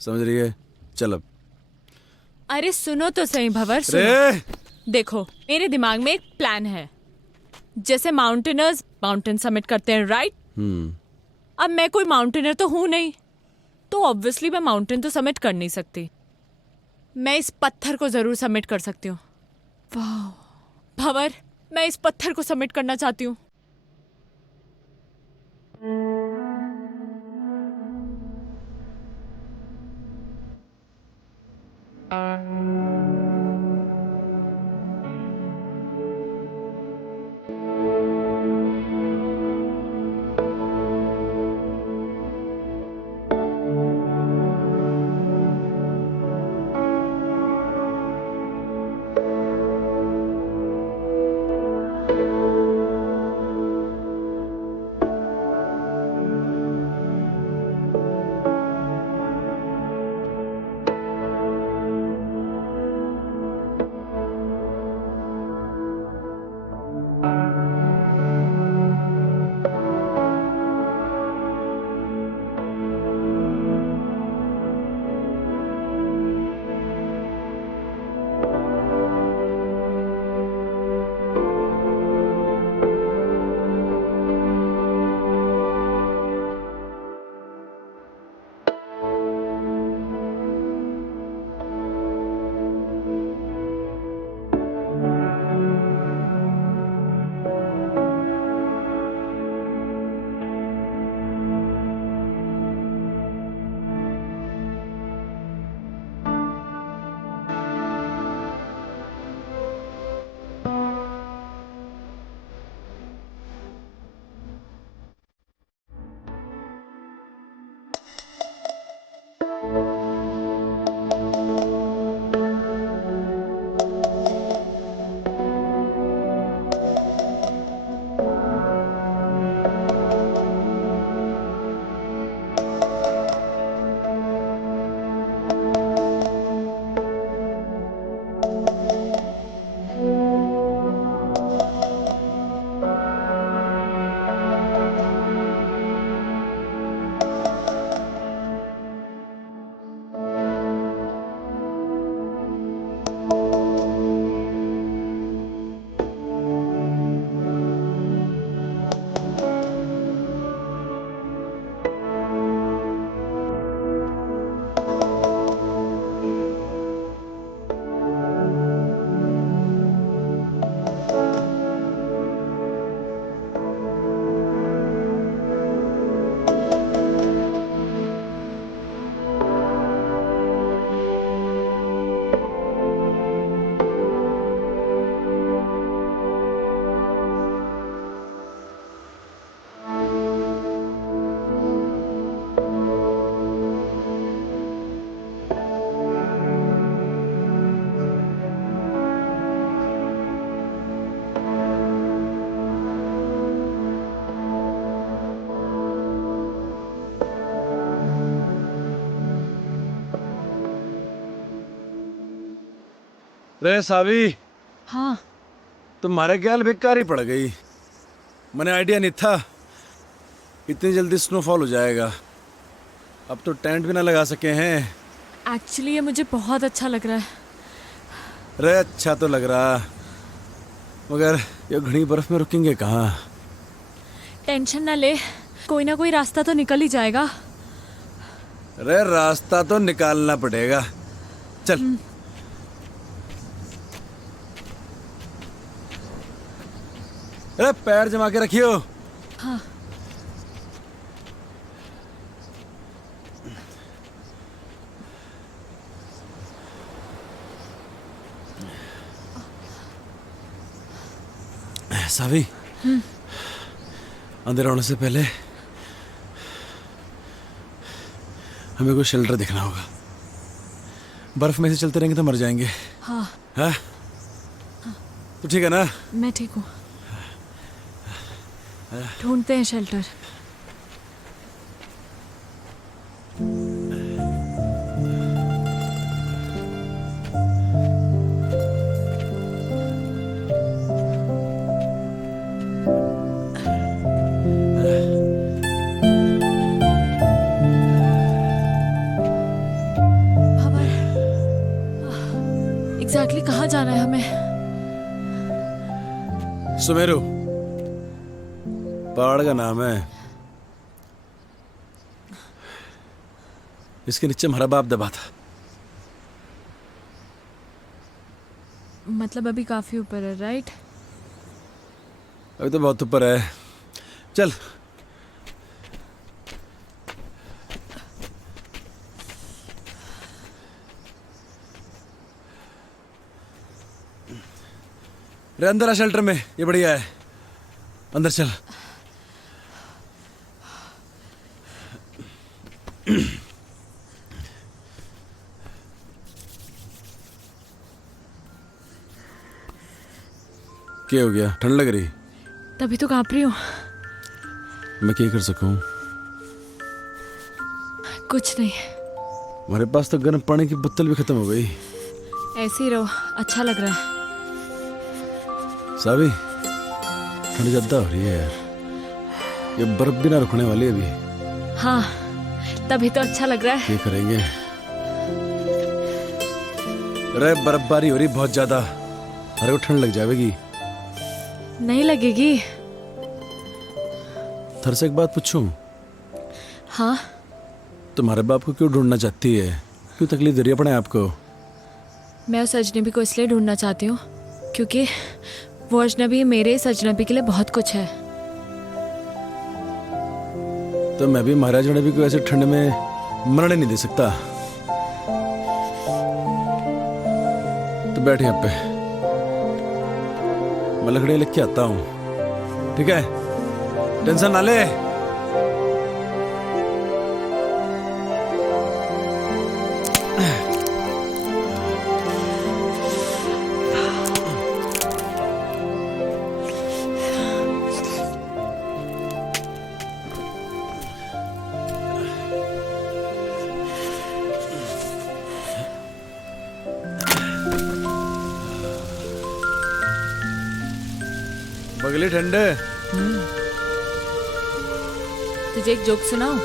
समझ रही है? चल अब। अरे सुनो तो सही भंवर, सुनो। रे देखो मेरे दिमाग में एक प्लान है। जैसे माउंटेनर्स माउंटेन समिट करते हैं, राइट? अब मैं कोई माउंटेनर तो हूं नहीं, तो ऑब्वियसली मैं माउंटेन तो समिट कर नहीं सकती। मैं इस पत्थर को जरूर समिट कर सकती हूँ। वाह भंवर, मैं इस पत्थर को समिट करना चाहती हूँ। रे सावी, हाँ तुम्हारे ख्याल बेकार ही पड़ गई। मैंने आइडिया नहीं था इतनी जल्दी स्नोफॉल हो जाएगा। अब तो टेंट भी ना लगा सके हैं। एक्चुअली ये मुझे बहुत अच्छा लग रहा है। रे अच्छा तो लग रहा, मगर ये घनी बर्फ में रुकेंगे कहाँ? टेंशन ना ले, कोई ना कोई रास्ता तो निकल ही जाएगा। रे रास्ता तो निकालना पड़ेगा। चल। अरे पैर जमा के रखियो। हाँ। सावी, अंदर आने से पहले हमें कोई शेल्टर देखना होगा। बर्फ में से चलते रहेंगे तो मर जाएंगे। हाँ। हाँ? तो ठीक है ना? मैं ठीक हूँ। ढूंढते हैं शेल्टर। एग्जैक्टली कहाँ जाना है हमें? सुमेरु पहाड़ का नाम है। इसके नीचे हमारा बाप दबा था। मतलब अभी काफी ऊपर है, राइट? अभी तो बहुत ऊपर है। चल। रे अंदर आ शेल्टर में, ये बढ़िया है। अंदर चल। क्या हो गया? ठंड लग रही? तभी तो कांप रही हूँ। मैं क्या कर सकूं? कुछ नहीं। हमारे पास तो गर्म पानी की बोतल भी खत्म हो गई। ऐसे ही रहो, अच्छा लग रहा है। सावी, ठंड ज्यादा हो रही है यार। ये बर्फ भी ना रुकने वाली है अभी। हाँ, तभी तो अच्छा लग रहा है। क्या करेंगे? अरे बर्फबारी हो रही बहुत ज्यादा, अरे वो ठंड लग जाएगी। नहीं लगेगी। थर से एक बात पूछूं? हाँ। तुम्हारे बाप को क्यों ढूंढना चाहती है? क्यों तकलीफ दे रही है अपने आप को? मैं उस अजनबी को इसलिए ढूंढना चाहती हूँ क्योंकि वो अजनबी मेरे इस अजनबी के लिए बहुत कुछ है। तो मैं भी महाराज अजनबी को ऐसे ठंड में मरने नहीं दे सकता। तो बैठ यहाँ पे, मैं लकड़ियाँ लेके आता हूँ, ठीक है? टेंशन ना ले। बगली ठंडे। तुझे एक जोक सुनाऊं?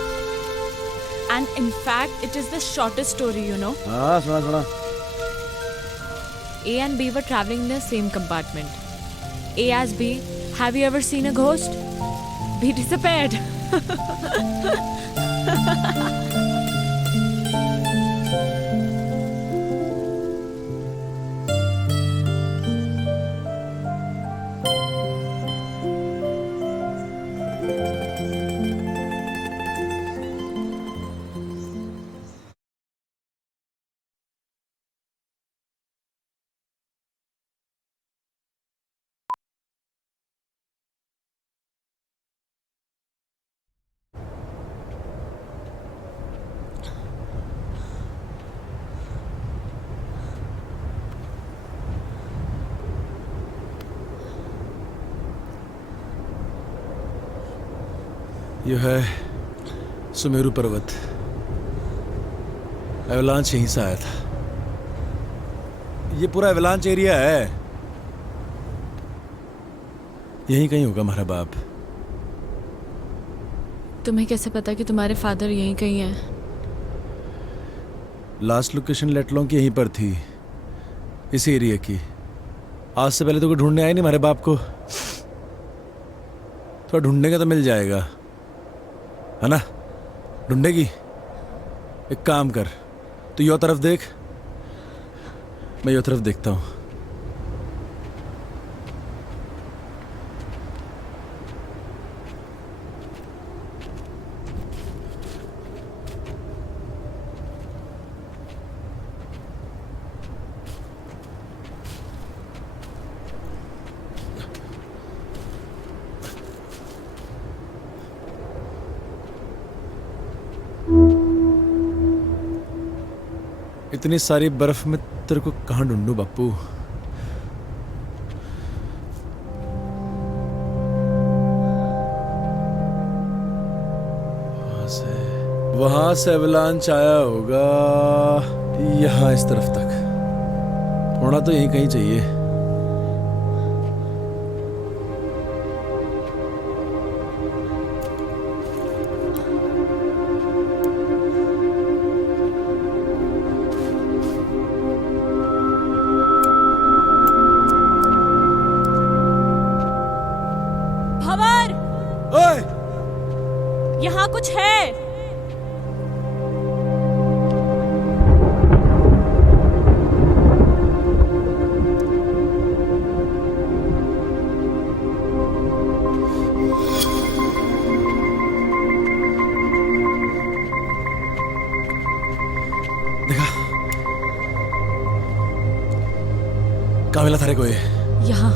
And in fact it is the shortest story, you know. हाँ सुना सुना। A and B were traveling in the same compartment. A asked B, "Have you ever seen a ghost?" B disappeared. यह है सुमेरु पर्वत। Avalanche यहीं से आया था। ये पूरा एवलांच एरिया है, यहीं कहीं होगा हमारा बाप। तुम्हें कैसे पता कि तुम्हारे फादर यहीं कहीं हैं? लास्ट लोकेशन लेटलों की यहीं पर थी, इसी एरिया की। आज से पहले तो कोई ढूंढने आए नहीं हमारे बाप को, थोड़ा ढूंढने तो मिल जाएगा, है ना? ढूंढेगी? एक काम कर, तू यो तरफ देख, मैं यो तरफ देखता हूँ। इतनी सारी बर्फ में तेरे को कहाँ ढूंढूं बापू? वहां से एवलांच आया होगा यहाँ इस तरफ तक, होना तो यहीं कहीं चाहिए। भंवर, ओए! यहाँ कुछ है। देखा? कहाँ मिला थारे को ये? यहाँ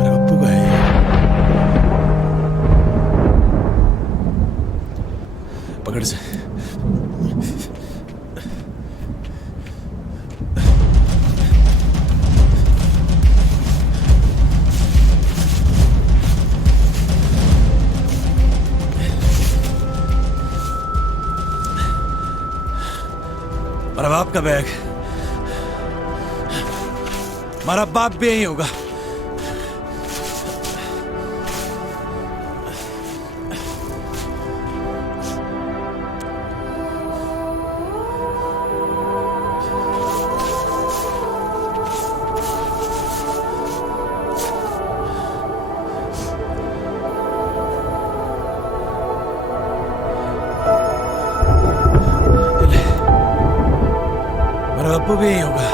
अरे बप्पू का है ये। पकड़ से। हमारा बाप का बैग, हमारा बाप भी यही होगा। हमारा बापू भी यही होगा।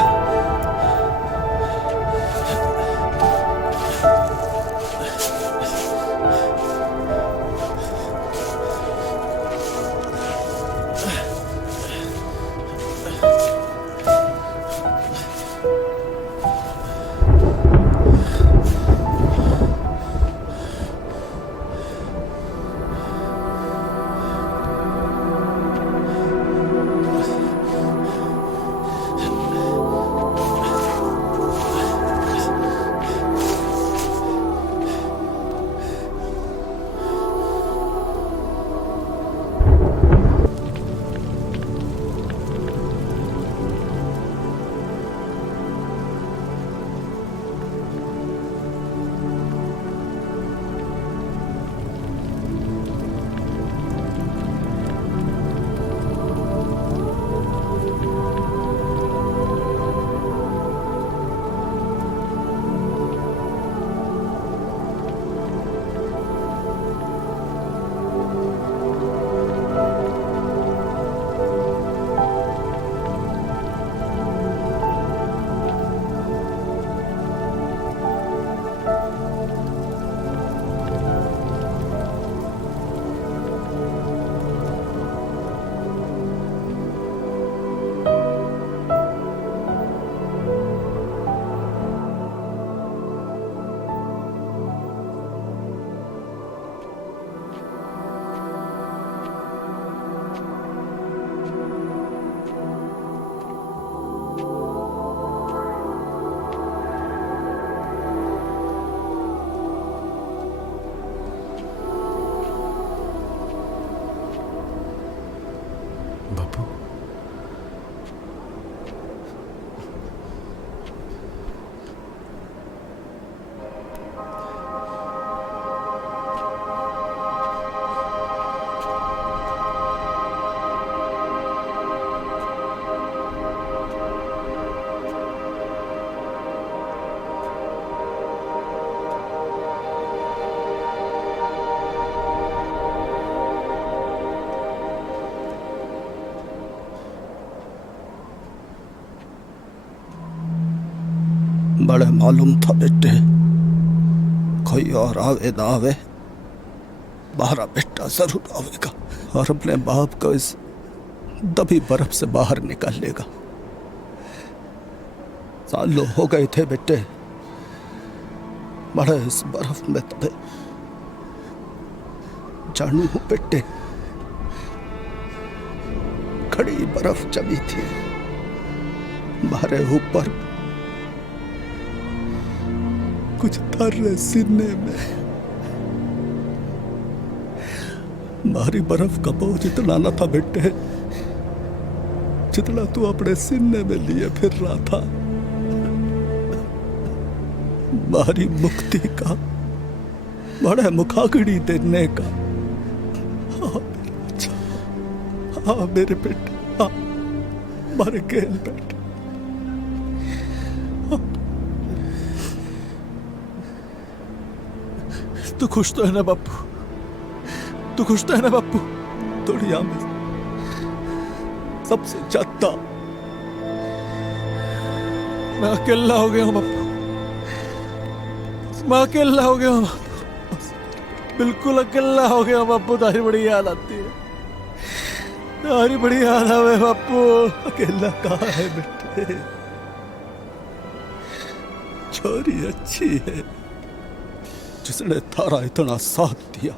बड़े मालूम था बेटे, कोई और आवे ना आवे, हमारा बेटा जरूर आवेगा और अपने बाप को इस दबी बर्फ से बाहर निकालेगा। सालों हो गए थे बेटे बड़े इस बर्फ में तबे। जानू हूं बेटे, खड़ी बर्फ जमी थी हमारे ऊपर, कुछ तर सीने में। हमारी बर्फ का बोझ इतना न था बेटे जितना तू अपने सीने में लिए फिर रहा था। हमारी मुक्ति का बड़े मुखाग्नि देने का। हाँ मेरे बेटे, हाँ मारे गेल बेटे। तू खुश तो है ना बापू? तू खुश तो है ना बापू? दुनिया में सबसे ज्यादा मैं अकेला हो गया हूँ बापू, मैं अकेला हो गया हूँ, बिल्कुल अकेला हो गया हूँ बापू। तारी बड़ी याद आती है, तारी बड़ी याद आवे बापू। अकेला कहाँ है बेटे, छोरी अच्छी है जिसने थारा इतना साथ दिया।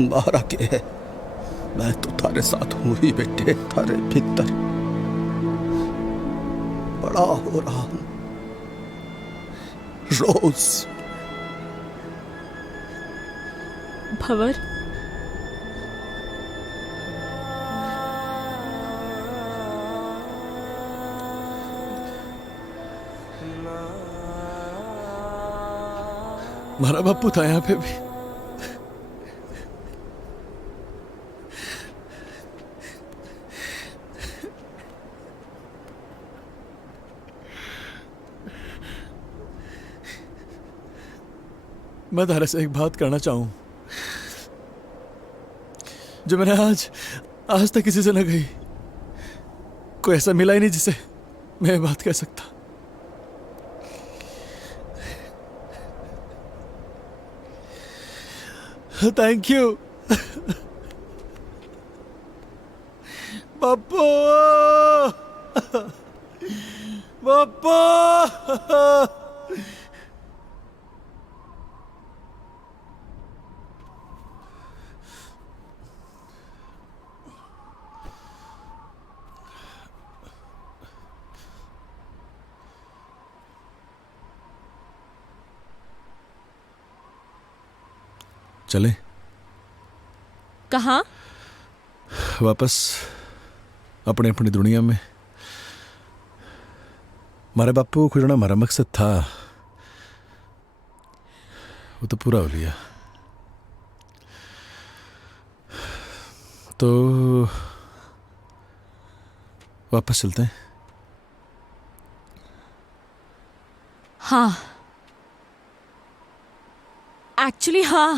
मारा के है, मैं तो थारे साथ हूं ही बेटे, थारे भीतर बड़ा हो रहा हूं रोज। भंवर, हमारा बापू था यहाँ पे भी। मैं तारे से एक बात करना चाहूं जो मैंने आज तक किसी से न कही। कोई ऐसा मिला ही नहीं जिसे मैं ये बात कह सकता। थैंक यू बापू, बापू। चले कहाँ? वापस अपने अपनी दुनिया में। हमारे बापू को खुजना हमारा मकसद था, वो तो पूरा हो लिया। तो वापस चलते हैं। हाँ, एक्चुअली हाँ।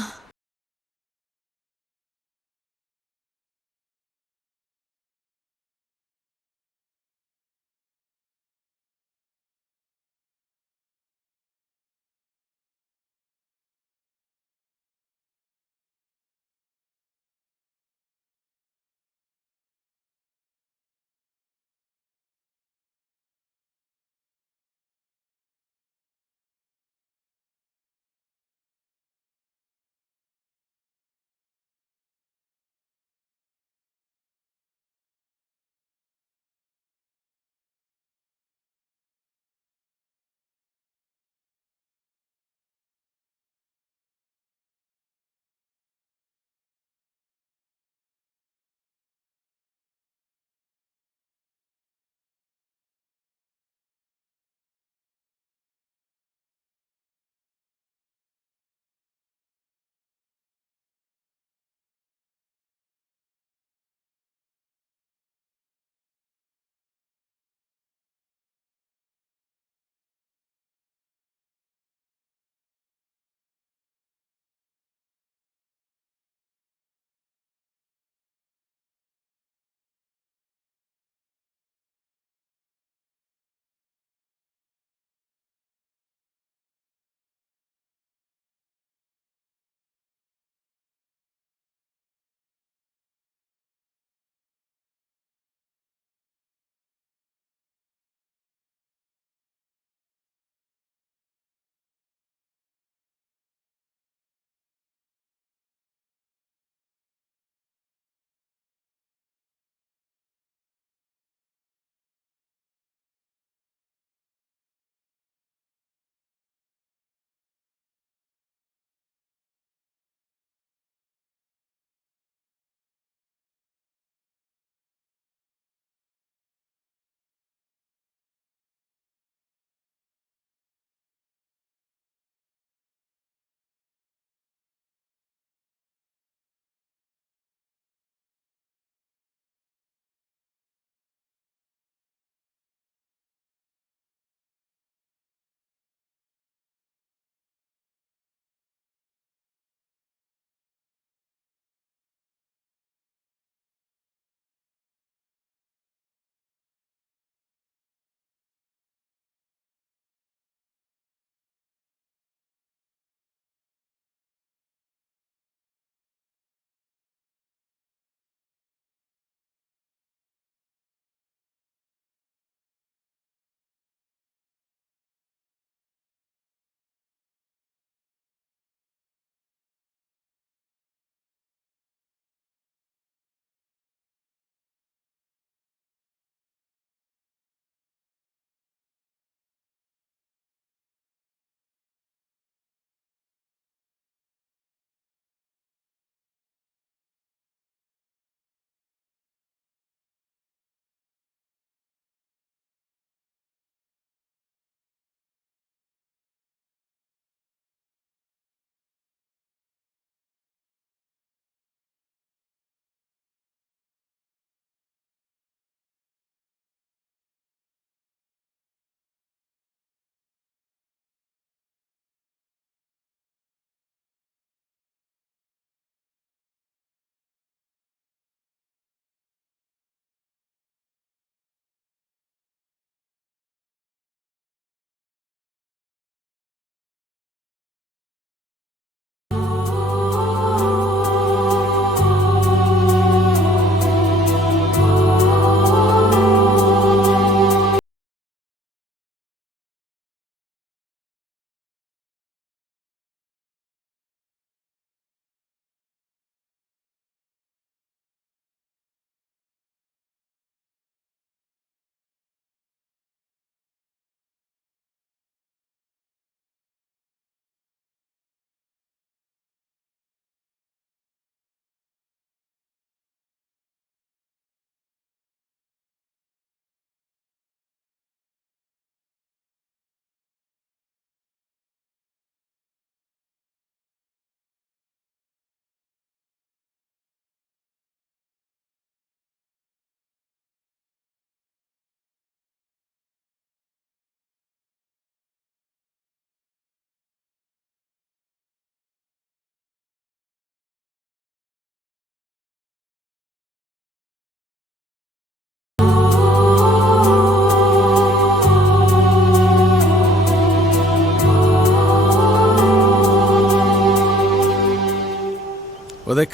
वो देख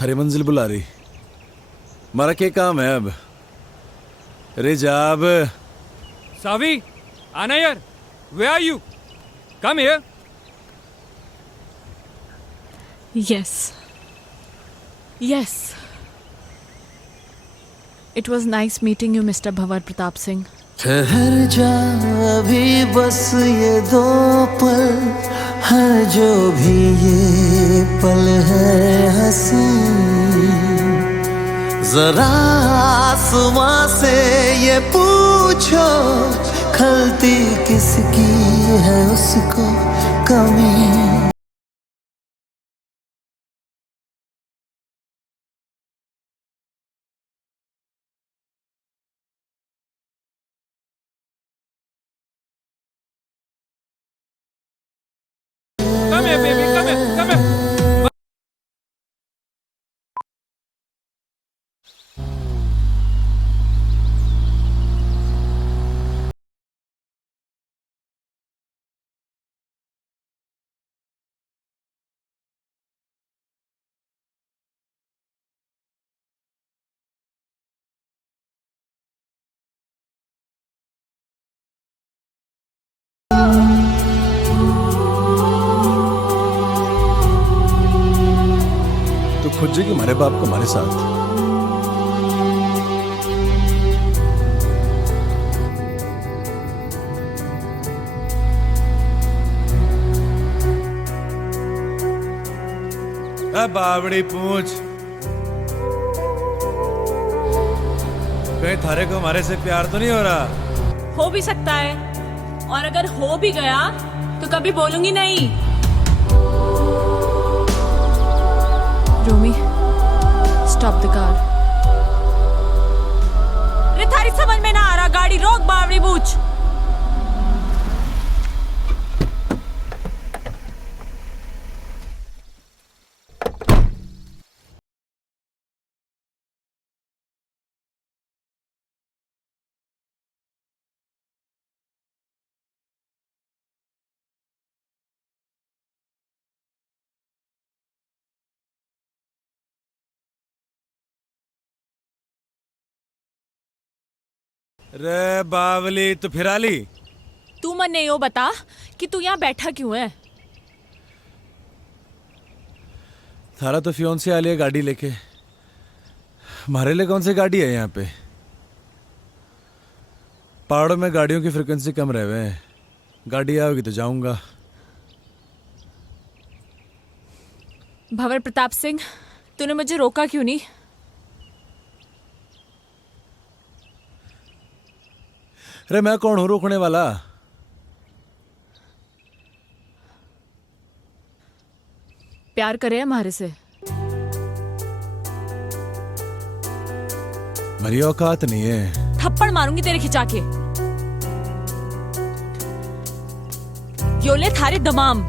थारी मंजिल बुला रही। हमारा क्या काम है अब? अरे जा अब। सावी, आना यार। Where are you? Come here. Yes. Yes. It was nice meeting you, Mr. Bhavar Pratap Singh. ठहर जा अभी बस ये दो पल है, जो भी ये पल है हंसी। जरा आसमां से ये पूछो, खलती किसकी है उसको कमी। Come here, baby. Come here. Come here. तो खुद जी कि हमारे बाप को हमारे साथ। बावड़ी पूछ, कहीं थारे को हमारे से प्यार तो नहीं हो रहा? हो भी सकता है, और अगर हो भी गया तो कभी बोलूंगी नहीं। Romy, stop the car. अरे थारी समझ में ना आ रहा, गाड़ी रोक बावड़ी बूझ। रे बावली तो फिर आली। तू मन ने यो बता कि तू यहाँ बैठा क्यों है? थारा तो फियोन से आली है गाड़ी लेके, हमारे लिए कौन सी गाड़ी है यहाँ पे? पहाड़ों में गाड़ियों की फ्रिक्वेंसी कम रहे हुए हैं, गाड़ी आओगी तो जाऊंगा। भंवर प्रताप सिंह, तूने मुझे रोका क्यों नहीं? अरे मैं कौन हूं रोकने वाला? प्यार करे हमारे से? मेरी औकात नहीं है। थप्पड़ मारूंगी तेरे खिंचा के। योले थारे दमाम,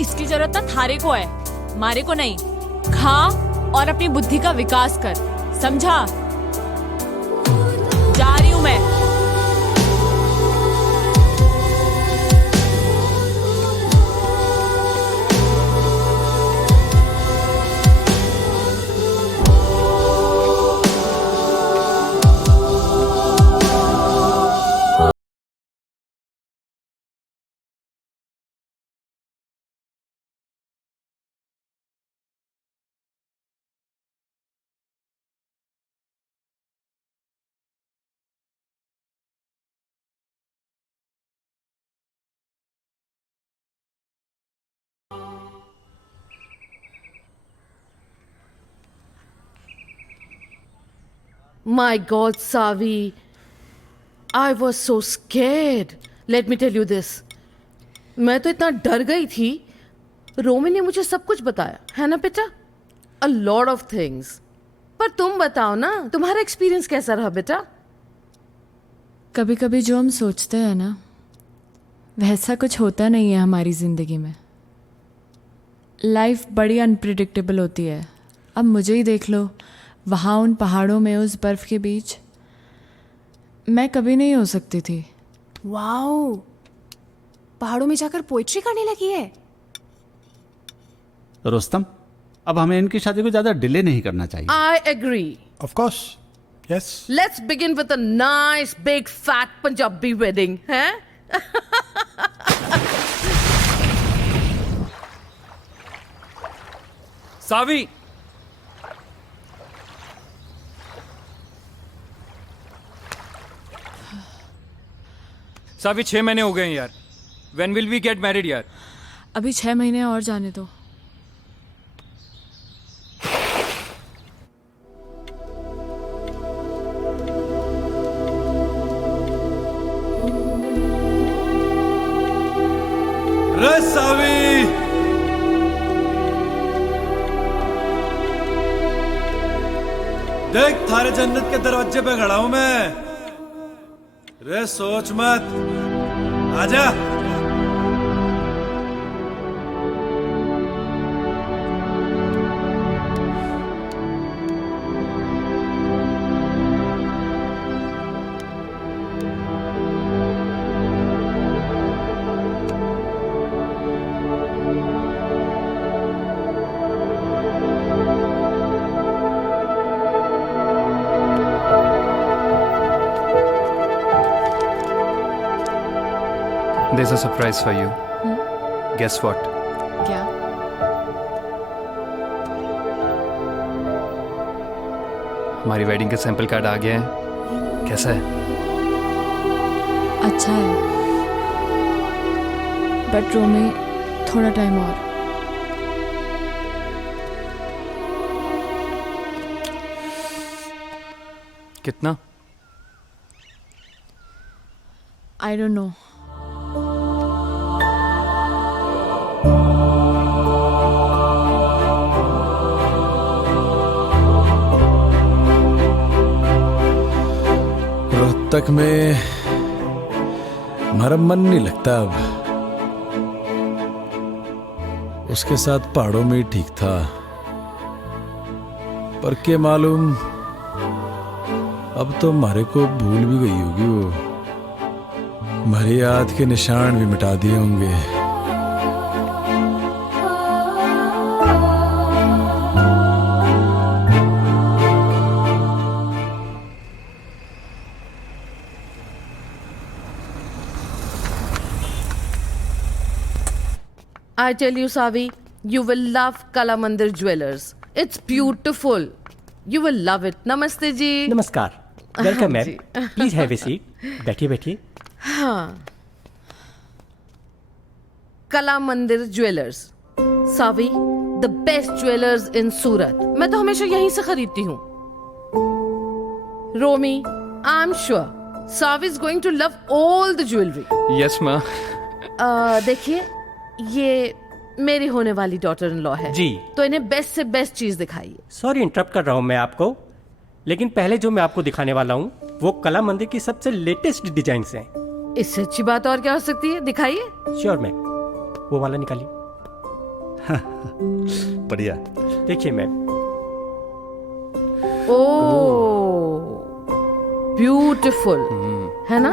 इसकी जरूरत ना थारे को है, मारे को नहीं। खा और अपनी बुद्धि का विकास कर, समझा? जा रही हूं मैं। My God, Savi, I was so scared. Let me tell you this. मैं तो इतना डर गई थी। रोमी ने मुझे सब कुछ बताया है ना बेटा? A lot of things. पर तुम बताओ ना, तुम्हारा एक्सपीरियंस कैसा रहा बेटा? कभी कभी जो हम सोचते हैं ना, वैसा कुछ होता नहीं है हमारी ज़िंदगी में। लाइफ बड़ी अनप्रिडिक्टेबल होती है। अब मुझे ही देख लो, वहाँ उन पहाड़ों में उस बर्फ़ के बीच मैं कभी नहीं हो सकती थी। वाओ, पहाड़ों में जाकर पोइट्री करने लगी है। रुस्तम, अब हमें इनकी शादी को ज्यादा डिले नहीं करना चाहिए। I agree. Of course. Yes. Let's begin with a nice big fat Punjabi wedding, हैं? सावी, सावी 6 महीने हो गए हैं यार। When will we get married यार? अभी 6 महीने और जाने दो। रे सावी, देख थारे जन्नत के दरवाजे पे खड़ा हूं मैं। रे सोच मत, आजा। There's a surprise for you. Guess what? क्या? हमारी वेडिंग का सैंपल कार्ड आ गया है। कैसा है? अच्छा है, बट रोमी थोड़ा टाइम और। कितना? I don't know. रोहतक में हमारा मन नहीं लगता अब। उसके साथ पहाड़ों में ही ठीक था, पर के मालूम अब तो हमारे को भूल भी गई होगी वो। हमारी याद के निशान भी मिटा दिए होंगे। I tell you, Savi, you will love Kala Mandir Jewelers. It's beautiful. You will love it. Namaste ji. नमस्कार। Welcome ma'am. जी। Please have a seat. बैठिए बैठिए। हाँ। Kala Mandir jewellers, Saavi, the best jewellers in Surat. मैं तो हमेशा यहीं से खरीदती हूँ। Romi, I am sure Saavi is going to love all the jewellery. Yes माँ। देखिए, ये मेरी होने वाली डॉटर इन लॉ है जी। तो इन्हें बेस्ट से बेस्ट चीज दिखाइए। सॉरी इंटरप्ट कर रहा हूँ मैं आपको, लेकिन पहले जो मैं आपको दिखाने वाला हूँ वो कला मंदिर की सबसे लेटेस्ट डिजाइन हैं। इससे अच्छी बात और क्या हो सकती है? दिखाइए। श्योर मैम, वो वाला निकालिए। बढ़िया। देखिए मैम। ओह, ब्यूटीफुल है ना?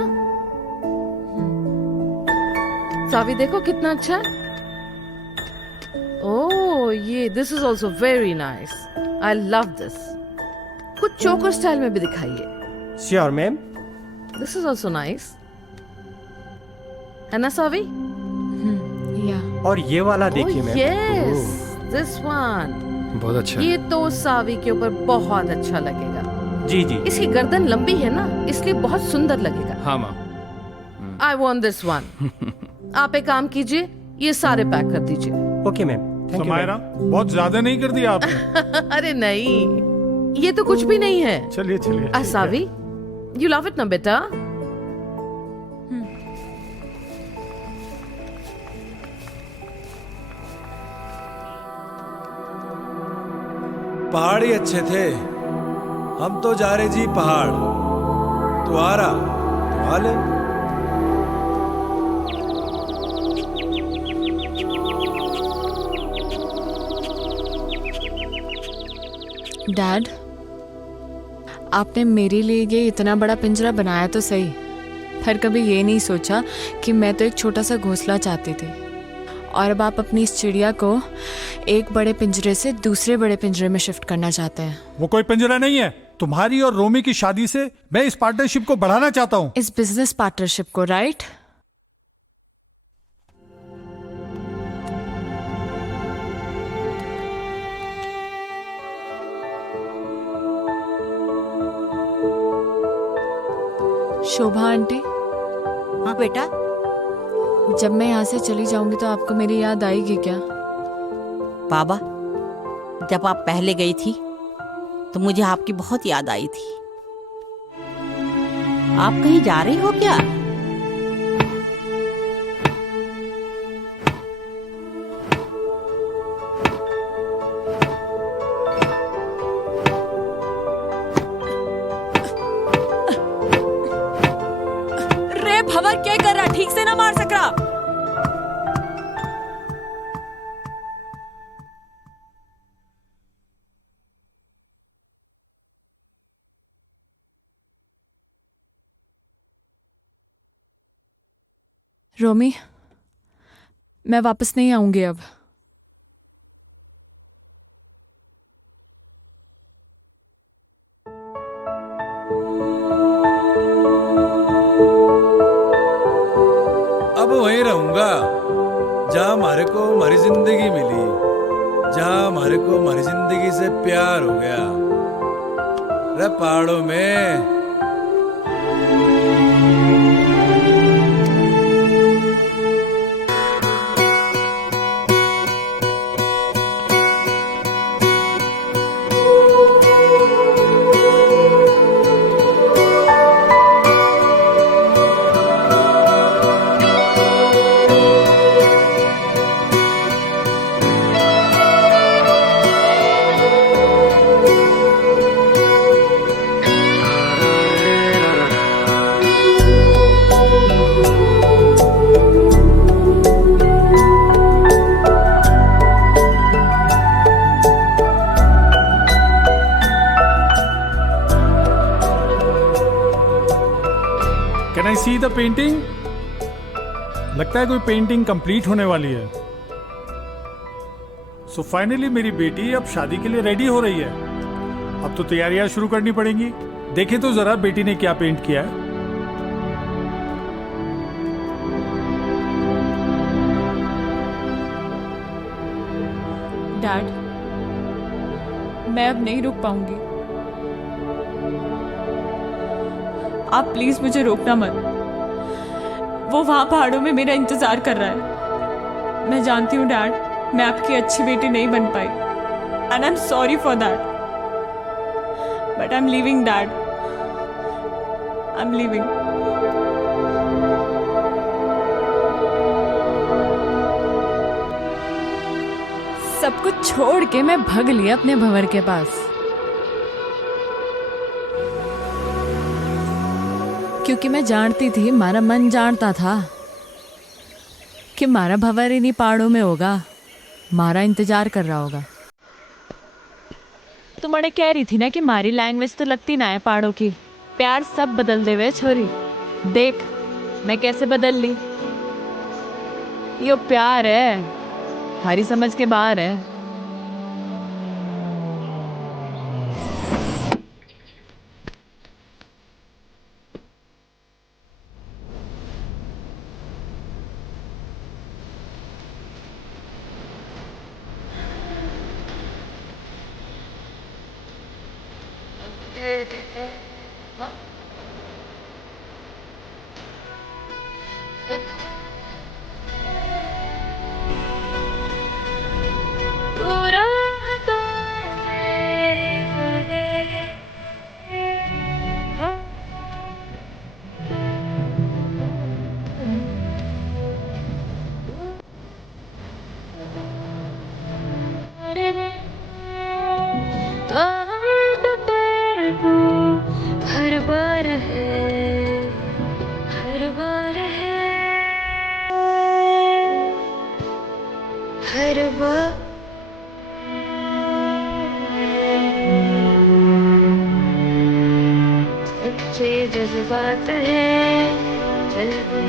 सावी देखो कितना अच्छा है। ओह, ये this is also very nice. I love this. कुछ चोकर स्टाइल में भी दिखाइए। Sure ma'am. This is also nice, है ना सावी? या और ये वाला देखिए मैम। Yes, this one. बहुत अच्छा। ये तो सावी के ऊपर बहुत अच्छा लगेगा। जी जी। इसकी गर्दन लंबी है ना, इसलिए बहुत सुंदर लगेगा। हाँ माँ। I want this one. आप एक काम कीजिए, ये सारे पैक कर दीजिए। Okay ma'am. Thank you. Samaira, बहुत ज्यादा नहीं कर दिया आपने। अरे नहीं, ये तो कुछ भी नहीं है। चलिए चलिए। सावी, यू लव इट ना बेटा? पहाड़ ही अच्छे थे। हम तो जा रहे जी पहाड़। तू आ रहा तो आ ले। डैड, आपने मेरे लिए ये इतना बड़ा पिंजरा बनाया तो सही, पर कभी ये नहीं सोचा कि मैं तो एक छोटा सा घोंसला चाहती थी और अब आप अपनी इस चिड़िया को एक बड़े पिंजरे से दूसरे बड़े पिंजरे में शिफ्ट करना चाहते हैं। वो कोई पिंजरा नहीं है। तुम्हारी और रोमी की शादी से मैं इस पार्टनरशिप को बढ़ाना चाहता हूँ। इस बिजनेस पार्टनरशिप को, राइट? शोभा आंटी। हाँ बेटा। जब मैं यहाँ से चली जाऊंगी तो आपको मेरी याद आएगी क्या? बाबा, जब आप पहले गई थी तो मुझे आपकी बहुत याद आई थी। आप कहीं जा रही हो क्या? रे भंवर, क्या कर रहा? ठीक से ना मार सक रहा। रोमी, मैं वापस नहीं आऊंगी अब। अब वहीं रहूंगा जहां हमारे को हमारी जिंदगी मिली, जहां हमारे को हमारी जिंदगी से प्यार हो गया। रे पहाड़ों में। Can I see the painting? लगता है कोई पेंटिंग कंप्लीट होने वाली है। सो फाइनली मेरी बेटी अब शादी के लिए रेडी हो रही है। अब तो तैयारियां शुरू करनी पड़ेंगी। देखे तो जरा बेटी ने क्या पेंट किया है। डैड, मैं अब नहीं रुक पाऊंगी। आप प्लीज मुझे रोकना मत। वो वहां पहाड़ों में मेरा इंतजार कर रहा है। मैं जानती हूँ डैड, मैं आपकी अच्छी बेटी नहीं बन पाई, and I am sorry for that, but I am leaving dad. I am leaving. सब कुछ छोड़ के मैं भाग लिया अपने भंवर के पास, क्योंकि मैं जानती थी, मारा मन जानता था कि मारा भंवर इन्हीं पहाड़ों में होगा, मारा इंतजार कर रहा होगा। तुम्हारे कह रही थी ना कि मारी लैंग्वेज तो लगती ना है पहाड़ों की। प्यार सब बदल दे वे छोरी। देख मैं कैसे बदल ली। यो प्यार है, हमारी समझ के बाहर है। जज्बात है, चल है।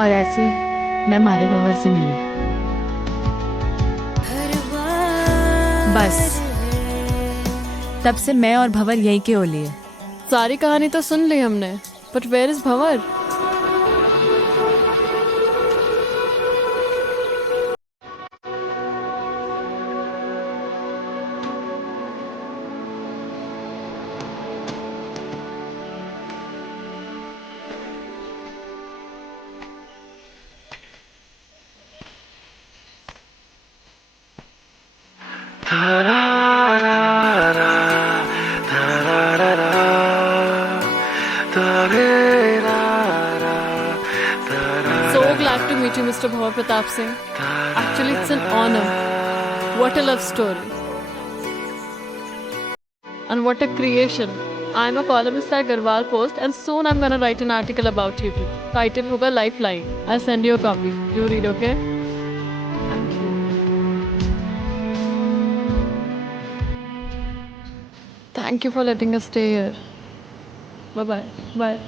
और ऐसे मैं मारे भंवर से मिली। बस तब से मैं और भंवर यही के ओली है। सारी कहानी तो सुन ली हमने, but where is Bhanwar? So glad to meet you, Mr. Bhavar Pratap Singh. Actually, it's an honor. What a love story. And what a creation. I'm a columnist at Garhwal Post and soon I'm gonna write an article about you too. Title hoga Lifeline. I'll send you a copy. You read, okay? Thank you. Thank you for letting us stay here. Bye-bye. Bye.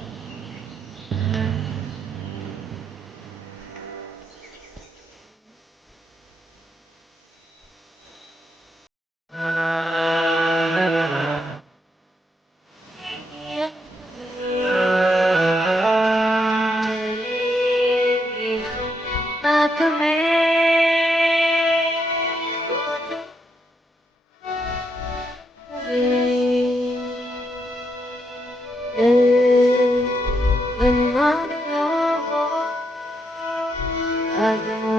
I